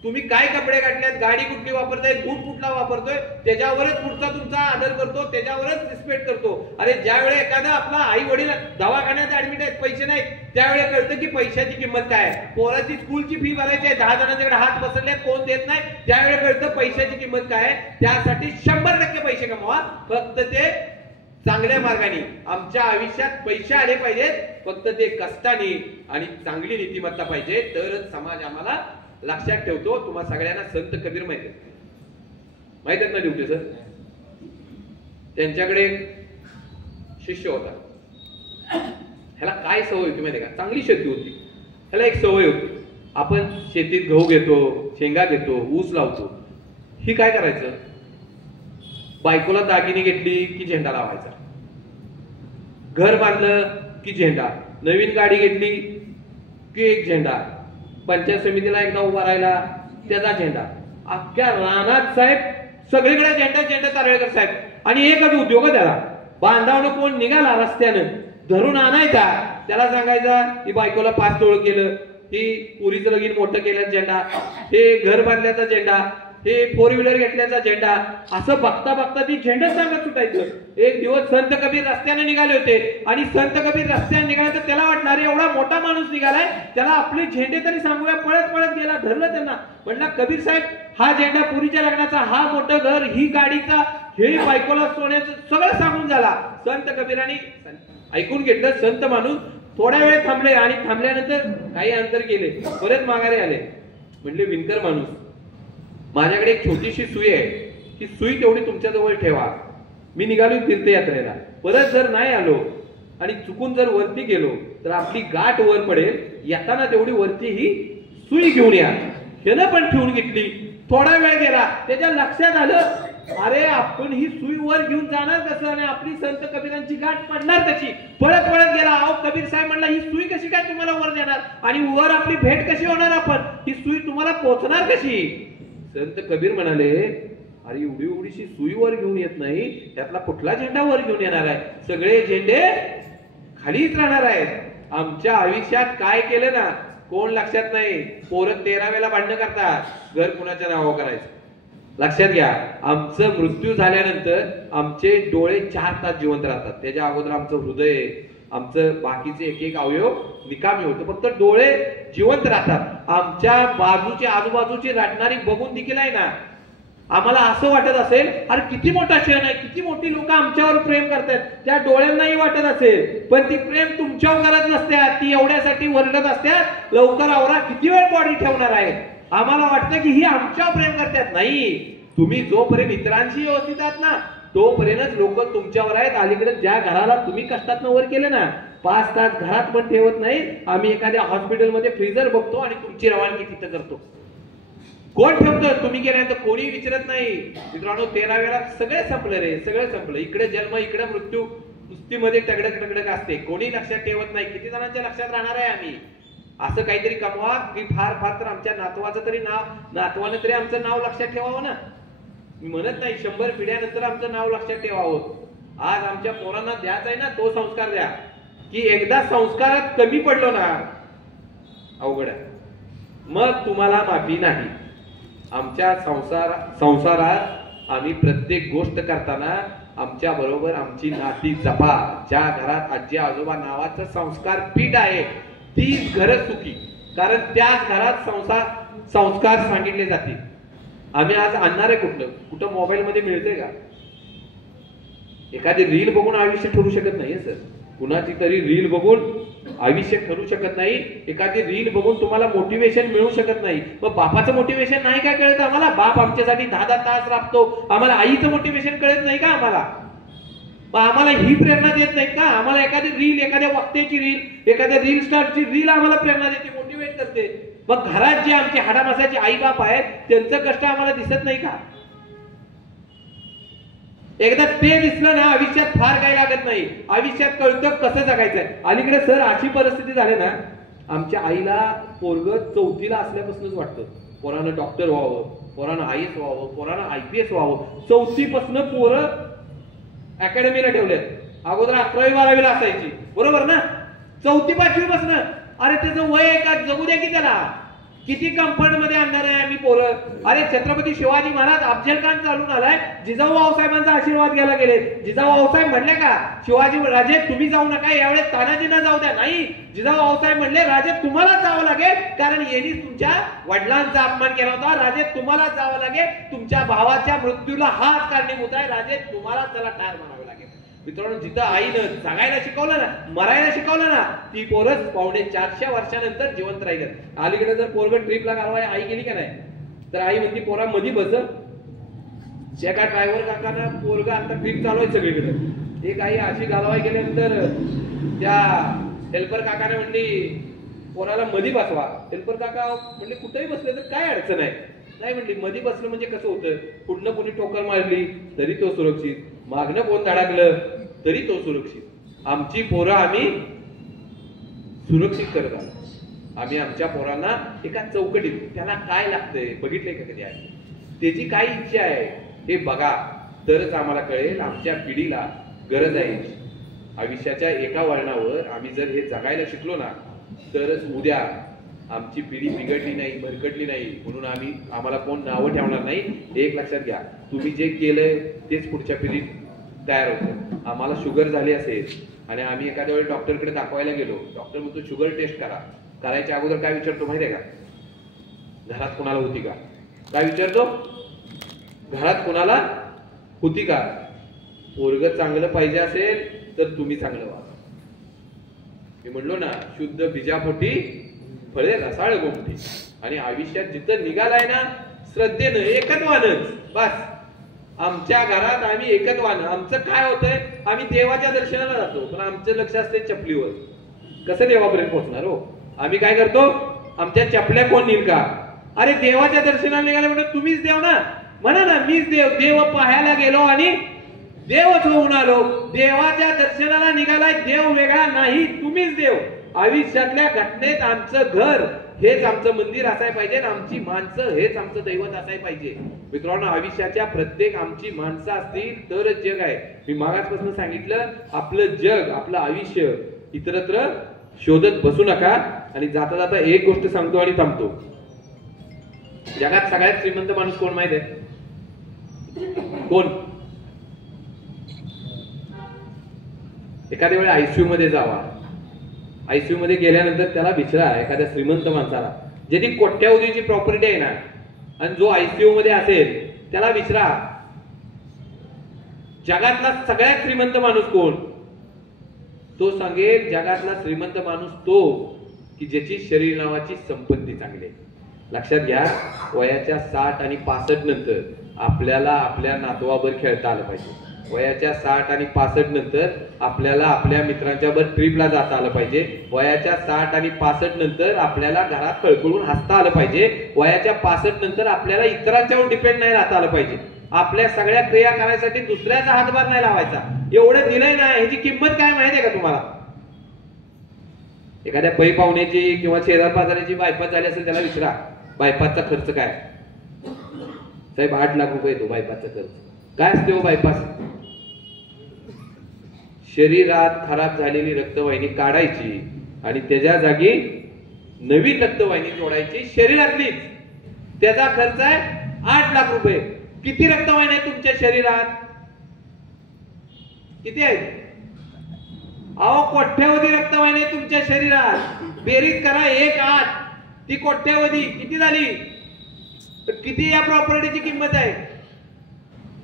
तुम्ही काय कपडे घातल्यात, गाडी कुठली वापरताय, बूट कुठला वापरतोय, त्याच्यावरच पुढचा तुमचा आदर करतो, त्याच्यावरच रिस्पेक्ट करतो. अरे ज्यावेळी एखादा आपला आई वडील दवाखान्यात ऍडमिट आहेत, पैसे नाहीत, त्यावेळी कळतं की पैशाची किंमत काय आहे. पोराची स्कूलची फी भरायची आहे, 10 जणांच्याकडे हात बसरले, कोण देत नाही, त्यावेळी कळतं पैशाची किंमत काय आहे. त्यासाठी 100% पैसे कमवा, फक्त ते चांगल्या मार्गाने. आमच्या आयुष्यात पैसे आले पाहिजेत, फक्त ते कष्टाने आणि चांगली नीतिमत्ता पाहिजे, तरच समाज आम्हाला लक्षात ठेवतो. तुम्हा सगळ्यांना संत कबीर माहित आहेत ना ड्युटी सर. त्यांच्याकडे शिष्य होता. ह्याला काय सवय होती माहिती का, चांगली शेती होती. ह्याला एक सवय होती, आपण शेतीत गहू घेतो, शेंगा घेतो, ऊस लावतो. ही काय करायचं, बायकोला दागिने घेतली की झेंडा लावायचा, घर बांधलं की झेंडा, नवीन गाडी घेतली की एक झेंडा, पंचायत समितीला एकदा उभा राहिला त्याचा झेंडा. अख्ख्या रानात साहेब सगळीकडे झेंडा झेंडा तारळेकर साहेब. आणि एकच उद्योग त्याला, बांधावनं कोण निघाला रस्त्यानं धरून आणायचा, त्याला सांगायचा की बायकोला 5 तोळ केलं, ही पुरीचं लगीन मोठं केलं झेंडा, हे घर बांधल्याचा झेंडा. हे 4 व्हीलर घेतल्याचा झेंडा, असं बघता बघता ती झेंडा सांगत सुटायचं. एक दिवस संत कबीर रस्त्याने निघाले होते आणि संत कबीर रस्त्याने निघाले तर त्याला वाटणार एवढा मोठा माणूस निघालाय, त्याला आपले झेंडे तरी सांगूया. पळत पळत गेला, धरलं त्यांना, म्हटलं कबीर साहेब हा झेंडा पुरीच्या लग्नाचा, हा मोठं घर, ही गाडीचा, हे बायकोला सोन्याचं, सगळं सांगून झाला. संत कबीरांनी ऐकून घेतलं. संत माणूस थोड्या वेळ थांबले आणि थांबल्यानंतर काही अंतर गेले, परत माघारी आले. म्हणले विणकर माणूस, माझ्याकडे एक छोटीशी सुई आहे, ही सुई तेवढी तुमच्या जवळ ठेवा. मी निघालो तीर्थयात्रेला, परत जर नाही आलो आणि चुकून जर वरती गेलो तर आपली गाठ वर पडेल, येताना तेवढी वरती ही सुई घेऊन या. त्यानं पण ठेवून घेतली. थोडा वेळ गेला, त्याच्या लक्षात आलं अरे आपण ही सुई वर घेऊन जाणार कसं आणि आपली संत कबीरांची गाठ पडणार कशी. पळत पळत गेला. अहो कबीर साहेब म्हणला ही सुई कशी काय तुम्हाला वर देणार आणि वर आपली भेट कशी होणार, आपण ही सुई तुम्हाला पोहोचणार कशी. संत कबीर म्हणाले अरे एवढी एवढीशी सुई वर घेऊन येत नाही, त्यातला कुठला झेंडा वर घेऊन येणार आहे, सगळे झेंडे खालीच राहणार आहेत. आमच्या आयुष्यात काय केलं ना कोण लक्षात नाही. पोरं 13वेला भांडणं करतात, घर कुणाच्या नावावर करायचं. लक्षात घ्या, आमचं मृत्यू झाल्यानंतर आमचे डोळे 4 तास जिवंत राहतात. त्याच्या अगोदर आमचं हृदय, आमचं बाकीचे एक एक अवयव निकामी होतं, फक्त डोळे जिवंत राहतात. आमच्या बाजूची आजूबाजूची रडणारी बघून देखील आहे ना आम्हाला असं वाटत असेल अरे किती मोठा क्षण आहे, किती मोठी लोक आमच्यावर प्रेम करतात, त्या डोळ्यांनाही वाटत असेल. पण ती प्रेम तुमच्यावर करत नसत्या, ती एवढ्यासाठी वरडत असत्या लवकर आवरा, किती वेळ बॉडी ठेवणार आहे. आम्हाला वाटतं की ही आमच्यावर प्रेम करतात. नाही, तुम्ही जोपर्यंत इतरांशी व्यवस्थित आहात ना तोपर्यंतच लोक तुमच्यावर आहेत. अलीकडे ज्या घराला तुम्ही कष्टात वर केले ना 5 तास घरात पण ठेवत नाही. आम्ही एखाद्या हॉस्पिटलमध्ये फ्रीजर बघतो आणि तुमची रवानगी तिथं करतो. कोण ठेवतं, तुम्ही गेल्यानंतर कोणी विचारत नाही. मित्रांनो 13वेला सगळे संपलं रे, सगळं संपलं. इकडे जन्म इकडे मृत्यू, नुसतीमध्ये टगडक टगडक असते, कोणी लक्षात ठेवत नाही. किती जणांच्या लक्षात राहणार आहे आम्ही. असं काहीतरी कमवा की फार फार तर आमच्या नातवाचं तरी नाव, नातवानं तरी आमचं नाव लक्षात ठेवावं ना. मी म्हणत नाही 100 पिढ्यानंतर आमचं नाव लक्षात ठेवावं. आज आमच्या पोरांना द्यायचा आहे ना तो संस्कार द्या, की एकदा संस्कारात कमी पडलो ना अवघड आहे, मग तुम्हाला माफी नाही. आमच्या संसारात आम्ही प्रत्येक गोष्ट करताना आमच्या बरोबर आमची नाती जपा. ज्या घरात आजी आजोबा नावाचं संस्कार पीठ आहे तीच घर सुखी, कारण त्याच घरात संस्कार सांगितले जातील. आम्ही आज आणणार आहे कुठं मोबाईल मध्ये मिळते का. एखादी रील बघून आयुष्य ठरू शकत नाही सर, कुणाची तरी रील बघून आयुष्य ठरू शकत नाही. एखादी रील बघून तुम्हाला मोटिवेशन मिळू शकत नाही. मग बापाचं मोटिवेशन नाही काय कळत आम्हाला. बाप आमच्यासाठी 10 तास राबतो, आम्हाला आईचं मोटिवेशन कळत नाही का आम्हाला. आम्हाला ही प्रेरणा देत नाहीत का. आम्हाला एखादी रील, एखाद्या वक्त्याची रील, एखाद्या रील स्टारची रील आम्हाला प्रेरणा देते, मोटिवेट करते. मग घरात जे आमचे हाडामासाचे आई बाप आहेत त्यांचं कष्ट आम्हाला दिसत नाही का. एकदा ते दिसलं ना आयुष्यात फार काही लागत नाही. आयुष्यात कळतं कसं जगायचंय. अलीकडे सर अशी परिस्थिती झाली ना, आमच्या आईला पोरग 4थीला असल्यापासूनच वाटतं पोरानं डॉक्टर व्हावं, पोरानं IAS व्हावं, पोरानं IPS व्हावं. 4थी पासून पोरं अकॅडमीला ठेवले. अगोदर 11वी 12वीला असायची, बरोबर ना. 4थी 5वी पासून अरे त्याचं वय आहे का, जगू द्या की त्याला. किती कंफर्ट मध्ये आणणार आहे आम्ही पोरं. अरे छत्रपती शिवाजी महाराज अफजल खान चालून आलाय, जिजाऊ आऊसाहेबांचा आशीर्वाद घ्यायला गेले. जिजाऊ आऊसाहेब म्हणले का शिवाजी राजे तुम्ही जाऊ नका, यावेळेस तानाजींना जाऊ द्या. नाही, जिजाऊ आऊसाहेब म्हणले राजे तुम्हाला जावं लागेल, कारण यांनी तुमच्या वडिलांचा अपमान केला होता. राजे तुम्हाला जावं लागेल, तुमच्या भावाच्या मृत्यूला हाच कारणीभूत आहे. राजे तुम्हाला त्याला ठार मारावं लागेल. मित्रांनो जिथं आईनं जगायला शिकवलं ना, मरायला शिकवलं ना, ती पोरच 450 वर्षानंतर जिवंत राहिलं. अलीकडे जर पोरग ट्रिपला घालवाय आई गेली का नाही तर आई म्हणते पोरा मध्ये बस. एका ड्रायव्हर काकांना पोरग आता ट्रिप चालू आहे सगळीकडे, एक आई अशी घालवाय गेल्यानंतर त्या हेल्पर काकाने म्हणली पोराला मध्ये बसवा. हेल्पर काका म्हणले कुठेही बसले तर काय अडचण आहे. नाही म्हणली मध्ये बसलं म्हणजे कसं होतं, पुढनं कोणी टोकर मारली तरी तो सुरक्षित, मागणं कोण धडकलं तरी तो सुरक्षित. आमची पोरं आम्ही सुरक्षित करत आहोत. आम्ही आमच्या पोरांना एका चौकटीत त्याला काय लागतंय बघितलंय का कधी आहे, त्याची काय इच्छा आहे हे बघा, तरच आम्हाला कळेल आमच्या पिढीला गरज आहे. आयुष्याच्या एका वळणावर आम्ही जर हे जगायला शिकलो ना तरच उद्या आमची पिढी बिघडली नाही, भरकटली नाही, म्हणून आम्हाला कोण नावं ठेवणार नाही. एक लक्षात घ्या, तुम्ही जे केलंय तेच पुढच्या पिढीत तयार होतं. आम्हाला शुगर झाली असेल आणि आम्ही एखाद्या वेळी डॉक्टरकडे दाखवायला गेलो, डॉक्टर म्हणतो शुगर टेस्ट करा. करायच्या अगोदर काय विचारतो माहितीये का? घरात कोणाला होती का? काय विचारतो? घरात कोणाला होती का? पोरगं चांगलं पाहिजे असेल तर तुम्ही चांगलं व्हा. मी म्हणलो ना, शुद्ध बीजापोटी फळे रसाळ गोमटी. आणि आयुष्यात जिथं निघालाय ना, श्रद्धेनं एकत्वानच बस. आमच्या घरात आम्ही एकत्वानं. आमचं काय होतंय, आम्ही देवाच्या दर्शनाला जातो पण आमचं लक्ष असते चपलीवर. कसं देवापर्यंत पोहोचणार हो? आम्ही काय करतो, आमच्या चपल्या कोण नेईल का? अरे देवाच्या दर्शनाला निघाले म्हणजे तुम्हीच देव ना, म्हणा ना मीच देव. देव पाहायला गेलो आणि देवच होऊन आलो. देवाच्या दर्शनाला निघालाय, देव वेगळा नाही, तुम्हीच देव. आयुष्यातल्या घटनेत आमचं घर हेच आमचं मंदिर असायला पाहिजे, आमची माणसं हेच आमचं दैवत असायला पाहिजे. मित्रांनो, आयुष्याच्या प्रत्येक आमची माणसं असतील तरच जग आहे. मी मागासपासून सांगितलं, आपलं जग, आपलं आयुष्य इतरत्र शोधत बसू नका. आणि जाता जाता एक गोष्ट सांगतो आणि थांबतो. जगात सगळ्यात श्रीमंत माणूस कोण माहित आहे? कोण? एखाद्या वेळी आयसीयू मध्ये जावा. आयसीयू मध्ये गेल्यानंतर त्याला विचारा, एखाद्या श्रीमंत माणसाला, ज्याची कोट्यावधीची प्रॉपर्टी आहे ना, आणि जो आयसीयू मध्ये असेल त्याला विचारा, जगातला सगळ्यात श्रीमंत माणूस कोण? तो सांगेल, जगातला श्रीमंत माणूस तो की ज्याची शरीर नावाची संपत्ती चांगली आहे. लक्षात घ्या, वयाच्या 60 आणि 65 नंतर आपल्याला आपल्या नातवावर खेळता आलं पाहिजे. वयाच्या 60 आणि 65 नंतर आपल्याला आपल्या मित्रांच्या बरोबर ट्रिपला जाता आलं पाहिजे. वयाच्या 60 आणि 65 नंतर आपल्याला घरात कळकळून हसता आलं पाहिजे. वयाच्या 65 नंतर आपल्याला इतरांच्यावर डिपेंड नाही राहता आलं पाहिजे. आपल्या सगळ्या क्रिया करायसाठी दुसऱ्याचा हातभार नाही लावायचा. एवढं दिलंय ना, ह्याची किंमत काय माहितीये का तुम्हाला? एखाद्या पै पाहुण्याची किंवा शेजार पाजाराची बायपास झाली असेल, त्याला विचारा बायपासचा खर्च काय? साहेब 8 लाख रुपये येतो बायपासचा खर्च. काय असते हो बायपास? शरीरात खराब झालेली रक्तवाहिनी काढायची आणि त्याच्या जागी नवीन रक्तवाहिनी जोडायची शरीरातलीच. त्याचा खर्च आहे 8 लाख रुपये. किती रक्तवाहिनी आहेत तुमच्या शरीरात? किती आहेत? अहो, कोट्यावधी रक्तवाहिनी तुमच्या शरीरात. बेरीज करा, 1 8 ती कोट्यावधी किती झाली? किती या प्रॉपर्टीची किंमत आहे?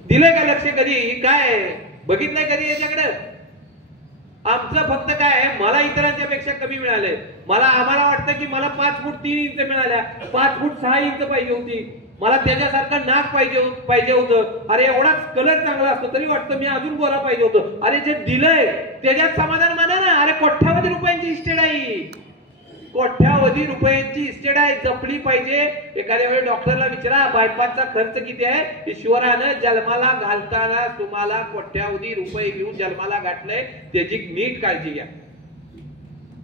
दिलंय का लक्ष कधी? काय बघितलंय कधी याच्याकडे? आमचं फक्त काय आहे, मला इतरांच्या पेक्षा कमी मिळालंय. आम्हाला वाटतं की मला 5 फूट 3 इंच मिळाल्या, 5 फूट 6 इंच पाहिजे होती. मला त्याच्यासारखं नाक पाहिजे होतं. अरे एवढाच कलर चांगला असतो तरी वाटतं मी अजून गोरा पाहिजे होतं. अरे जे दिलंय त्याच्यात समाधान माना ना. अरे कोट्यावधी रुपयांची इस्टेट आहे, कोट्यावधी रुपयांची इस्टेट आहे, जपली पाहिजे. एखाद्या वेळी डॉक्टरला विचारा, बायपासचा खर्च किती आहे? ईश्वरानं जन्माला घालताना तुम्हाला कोट्यावधी रुपये घेऊन जन्माला घातलंय, त्याची नीट काळजी घ्या.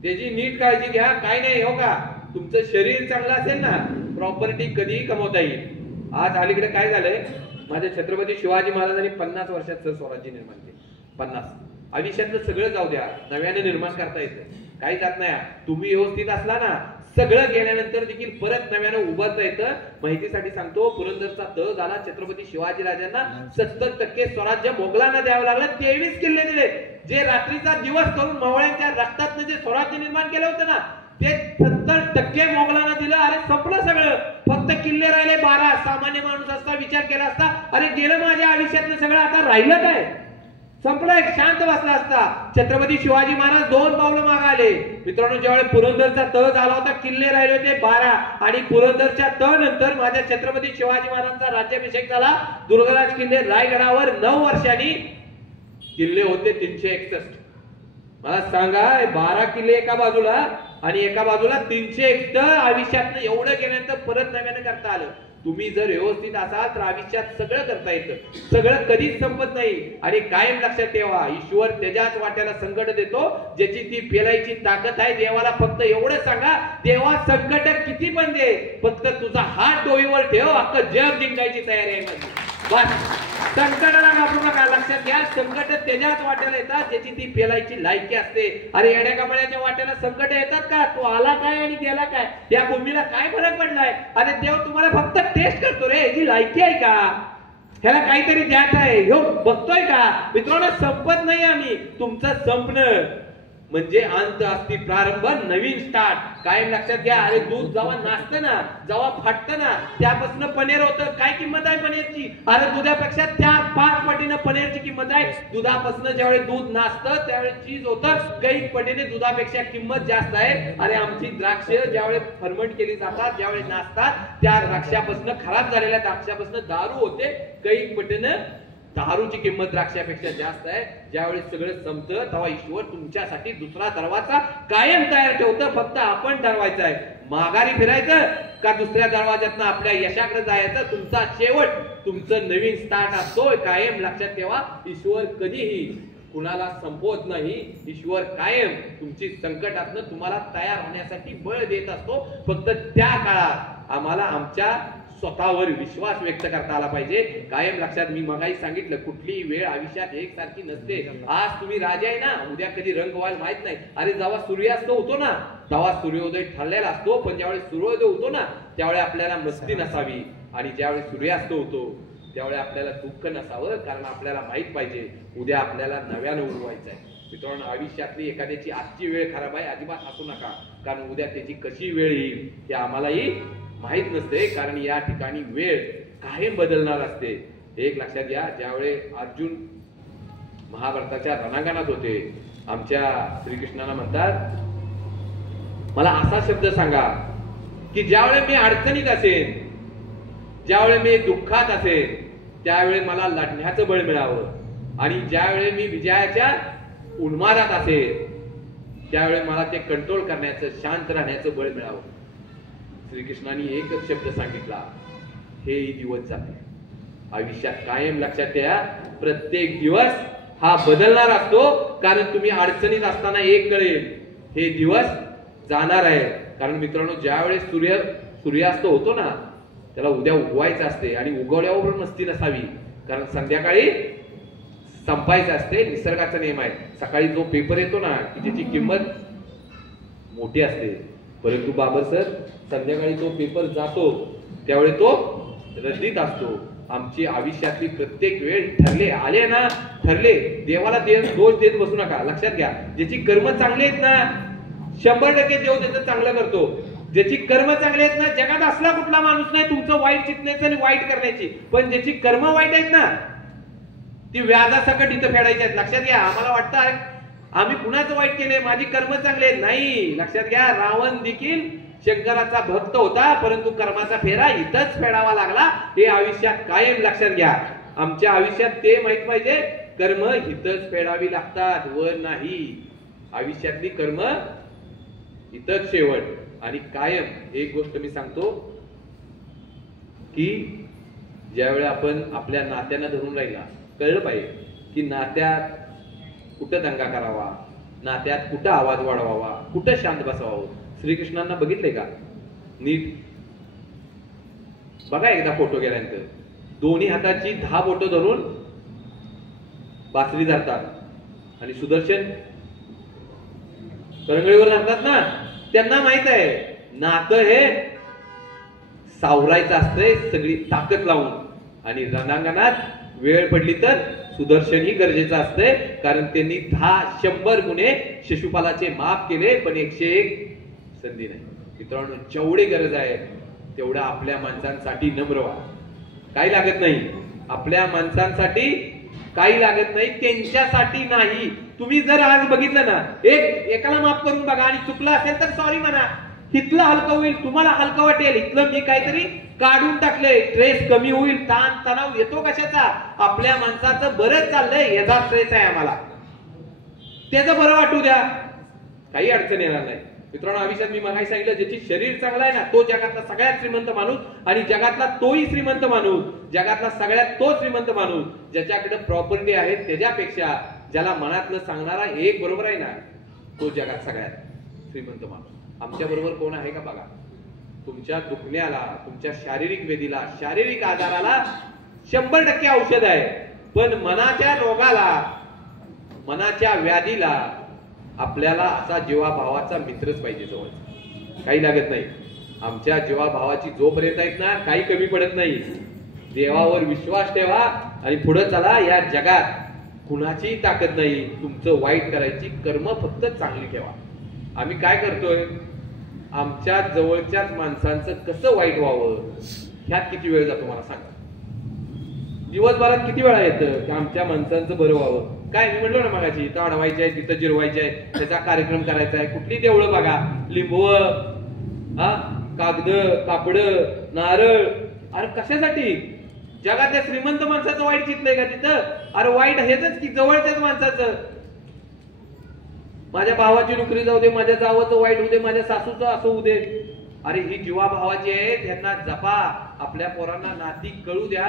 त्याची नीट काळजी घ्या. काय नाही हो का, तुमचं शरीर चांगलं असेल ना, प्रॉपर्टी कधीही कमवता येईल. आज अलीकडे काय झालंय, माझ्या छत्रपती शिवाजी महाराजांनी 50 वर्षात स्वराज्य निर्माण केले. 50. आयुष्यातलं सगळं जाऊ द्या, नव्याने निर्माण करता येतं, काही जात नाही. तुम्ही व्यवस्थित असला ना, सगळं गेल्यानंतर देखील परत नव्यानं उभारता येतं. माहितीसाठी सांगतो, पुरंदरचा तह झाला छत्रपती शिवाजी राजांना. 70% स्वराज्य मोगलांना द्यावं लागलं. 23 किल्ले दिले. जे रात्रीचा दिवस करून मावळ्यांच्या रक्तातनं जे स्वराज्य निर्माण केलं होतं ना, ते 70% मोगलांना दिलं. अरे संपलं सगळं, फक्त किल्ले राहिले 12. सामान्य माणूस असता विचार केला असता, अरे गेलं माझ्या आयुष्यातलं सगळं, आता राहिलं काय? संपलं. एक शांत बसला असता. छत्रपती शिवाजी महाराज 2 पावलं मागे आले. मित्रांनो, ज्यावेळी पुरंदरचा तह झाला होता, किल्ले राहिले होते 12 आणि पुरंदरच्या तह नंतर माझ्या छत्रपती शिवाजी महाराजांचा राज्याभिषेक झाला. दुर्गराज किल्ले रायगडावर 9 वर्षांनी किल्ले होते 361. मला सांगा, 12 किल्ले एका बाजूला आणि एका बाजूला 361. आयुष्यात एवढं केल्यानंतर परत नव्यानं करता आलं. तुम्ही जर व्यवस्थित असाल तर आयुष्यात सगळं करता येतं. सगळं कधीच संपत नाही. आणि कायम लक्षात ठेवा, ईश्वर त्याच्याच वाट्याला संकट देतो ज्याची ती पेलायची ताकद आहे. देवाला फक्त एवढं सांगा, देवा संकट किती पण दे, फक्त तुझा हात डोईवर ठेव, अख्खं जग जिंकायची तयारी आहे माझी. बस. संकटाला घाबरू नका. लक्षात घ्या, संकट त्याच्याच वाट्याला येतात ज्याची ती पेलायची लायकी असते. अरे येड्या कमळ्याच्या वाट्याला संकट येतात का? तो आला काय आणि गेला काय? त्या भूमीला काय फरक पडलाय? अरे देव तुम्हाला फक्त टेस्ट करतो रे, याची लायकी आहे का, ह्याला काहीतरी द्यायचं आहे, ह्यो बघतोय का? मित्रांनो, संपत नाही आम्ही, तुमचं संपणं म्हणजे अंत असती प्रारंभ, नवीन स्टार्ट. कायम लक्षात घ्या. अरे दूध जेव्हा नाचतं ना, जेव्हा फाटतं ना, त्यापासून पनीर होतं. काय किंमत आहे पनीरची? अरे दुधापेक्षा 4-5 पटीनं पनीरची किंमत आहे. दुधापासून ज्यावेळी दूध नाचतं त्यावेळी चीज होतं. काही पटीने दुधापेक्षा किंमत जास्त आहे. अरे आमची द्राक्ष ज्यावेळी फर्मंट केली जातात, ज्यावेळी नाचतात, त्या द्राक्षापासून, खराब झालेल्या द्राक्षापासून दारू होते. काही पटीनं दारूची किंमत द्राक्षापेक्षा जास्त आहे. ज्यावेळी सगळं संपतं तेव्हा ईश्वर तुमच्यासाठी दुसरा दरवाजा कायम तयार ठेवतं. फक्त आपण ठरवायचं आहे माघारी फिरायचं का दुसऱ्या दरवाज्यातनं आपल्या यशाकडे जायचं. तुमचा शेवट, तुमचं नवीन स्टार्ट असतोय. कायम लक्षात ठेवा, ईश्वर कधीही कुणाला संपवत नाही. ईश्वर कायम तुमची संकटातनं तुम्हाला तयार होण्यासाठी बळ देत असतो. फक्त त्या काळात आम्हाला आमच्या स्वतःवर विश्वास व्यक्त करता आला पाहिजे. कायम लक्षात, मी मगाही सांगितलं, कुठलीही वेळ आयुष्यात एकसारखी नसते. आज तुम्ही राजा आहे ना, उद्या कधी रंग व्हायला माहित नाही. अरे जेव्हा सूर्यास्त होतो ना, तेव्हा सूर्योदय ठरलेला असतो. पण ज्यावेळी सूर्योदय होतो ना, त्यावेळी आपल्याला मस्ती नसावी. आणि ज्यावेळी सूर्यास्त होतो त्यावेळी आपल्याला दुःख नसावं. कारण आपल्याला माहित पाहिजे उद्या आपल्याला नव्यानं उडवायचं आहे. मित्रांनो, आयुष्यातली एखाद्याची आजची वेळ खराब आहे, अजिबात हसू नका. कारण उद्या त्याची कशी वेळ येईल हे आम्हालाही माहित नसते. कारण या ठिकाणी वेळ कायम बदलणार असते. एक लक्षात घ्या, ज्यावेळी अर्जुन महाभारताच्या रणांगणात होते, आमच्या श्रीकृष्णाला म्हणतात, मला असा शब्द सांगा की ज्यावेळी मी अडचणीत असेल, ज्यावेळी मी दुःखात असेल, त्यावेळी मला लढण्याचं बळ मिळावं. आणि ज्यावेळी मी विजयाच्या उन्मादात असेल, त्यावेळी मला ते कंट्रोल करण्याचं, शांत राहण्याचं बळ मिळावं. श्रीकृष्णाने एकच शब्द सांगितला, हे दिवस जाते. आयुष्यात कायम लक्षात ठेवा, प्रत्येक दिवस हा बदलणार असतो. कारण तुम्ही अडचणीत असताना एक कळेल, हे दिवस जाणार आहे. कारण मित्रांनो, ज्यावेळेस सूर्यास्त होतो ना, त्याला उद्या उगवायचं असते. आणि उगवल्यावर मस्ती नसावी, कारण संध्याकाळी संपायचं असते. निसर्गाचा नियम आहे. सकाळी जो पेपर येतो ना, की ज्याची किंमत मोठी असते, परंतु बाबर सर संध्याकाळी तो पेपर जातो त्यावेळी तो रद्दीत असतो. आमची आयुष्यातली प्रत्येक वेळ ठरले, आले ना ठरले. देवाला दोष देत बसू नका. लक्षात घ्या, ज्याची कर्म चांगली आहेत ना, 100% देव त्याचं चांगलं करतो. ज्याची कर्म चांगली आहेत ना, जगात असला कुठला माणूस नाही तुमचं वाईट चिंतण्याचं आणि वाईट करण्याची. पण ज्याची कर्म वाईट आहेत ना, ती व्याजासकट इथं फेडायची आहेत. लक्षात घ्या, आम्हाला वाटतं आम्ही कुणाचं वाईट केलंय, माझी कर्म चांगली आहेत. नाही, लक्षात घ्या, रावण देखील शंकराचा भक्त होता, परंतु कर्माचा फेरा इथंच फेडावा लागला. हे आयुष्यात कायम लक्षात घ्या. आमच्या आयुष्यात ते माहित पाहिजे, कर्म इथंच फेडावी लागतात, वर नाही. आयुष्यातली कर्म इथंच शेवट. आणि कायम एक गोष्ट मी सांगतो की ज्यावेळी आपण आपल्या नात्यांना धरून राहिला, कळलं पाहिजे की नात्यात कुठं दंगा करावा, नात्यात कुठं आवाज वाढवावा, कुठं शांत बसावं. श्रीकृष्णांना बघितलंय का नीट? बघा एकदा फोटो गेल्यानंतर. दोन्ही हाताची 10 बोटं धरून बासरी धरतात आणि सुदर्शन करंगळीवर धरतात ना. त्यांना माहित आहे नातं हे सावरायचं असतंय सगळी ताकद लावून. आणि रणांगणात वेळ पडली तर सुदर्शन ही गरजेचं असतंय. कारण त्यांनी 100 गुन्हे शिशुपालाचे माफ केले, पण 101 संधी नाही. मित्रांनो, जेवढी गरज आहे तेवढा आपल्या माणसांसाठी नम्र व्हा. काही लागत नाही आपल्या माणसांसाठी, काही लागत नाही त्यांच्यासाठी नाही. तुम्ही जर आज बघितलं ना, एकाला माफ करून बघा आणि चुकलं असेल तर सॉरी म्हणा. इथलं हलकं होईल, तुम्हाला हलकं वाटेल. इथलं मी काहीतरी काढून टाकले, स्ट्रेस कमी होईल. ताण तणाव येतो कशाचा? आपल्या माणसाचं बरंच चाललंय याचा स्ट्रेस आहे आम्हाला, त्याचं बरं वाटू द्या, काही अडचण येणार नाही. मित्रांनो, आयुष्यात मी मगाही सांगितलं, ज्याची शरीर चांगलं आहे ना, तो जगातला सगळ्यात श्रीमंत माणूस. आणि जगातला तोही श्रीमंत माणूस, जगातला सगळ्यात तो श्रीमंत माणूस ज्याच्याकडे प्रॉपर्टी आहे त्याच्यापेक्षा ज्याला मनातलं सांगणारा एक बरोबर आहे ना, तो जगात सगळ्यात श्रीमंत माणूस. आमच्या बरोबर कोण आहे का बघा. तुमच्या दुखण्याला, तुमच्या शारीरिक वेदीला, शारीरिक आजाराला 100% औषध आहे. पण मनाच्या रोगाला, मनाच्या व्याधीला आपल्याला असा जीवाभावाचा मित्रच पाहिजे जवळ. काही लागत नाही. आमच्या जीवाभावाची जोपर्यंत आहेत ना, काही कमी पडत नाही. देवावर विश्वास ठेवा आणि पुढे चला. या जगात कुणाचीही ताकद नाही तुमचं वाईट करायची. कर्म फक्त चांगली ठेवा. आम्ही काय करतोय, आमच्या जवळच्याच माणसांचं कसं वाईट व्हावं ह्यात किती वेळ जातो मला सांगा. दिवसभरात किती वेळा येतं की आमच्या माणसांचं बरं व्हावं. काय मी म्हणलो ना मगाची, इथं अडवायचे आहे, तिथं जिरवायचे आहे, त्याचा कार्यक्रम करायचा आहे. कुठली देवळं बघा, लिंबव, कागद, कापड, नारळ. अरे कशासाठी? जगातल्या श्रीमंत माणसाचं वाईट चितलंय का तिथं? अरे वाईट हेच की जवळच्याच माणसाचं. माझ्या भावाची नोकरी जाऊ दे, माझ्या जावाचं वाईट होऊ दे, माझ्या सासूचं असं होऊ दे. अरे ही जीवा भावाची आहे, त्यांना जपा. आपल्या पोरांना नाती कळू द्या.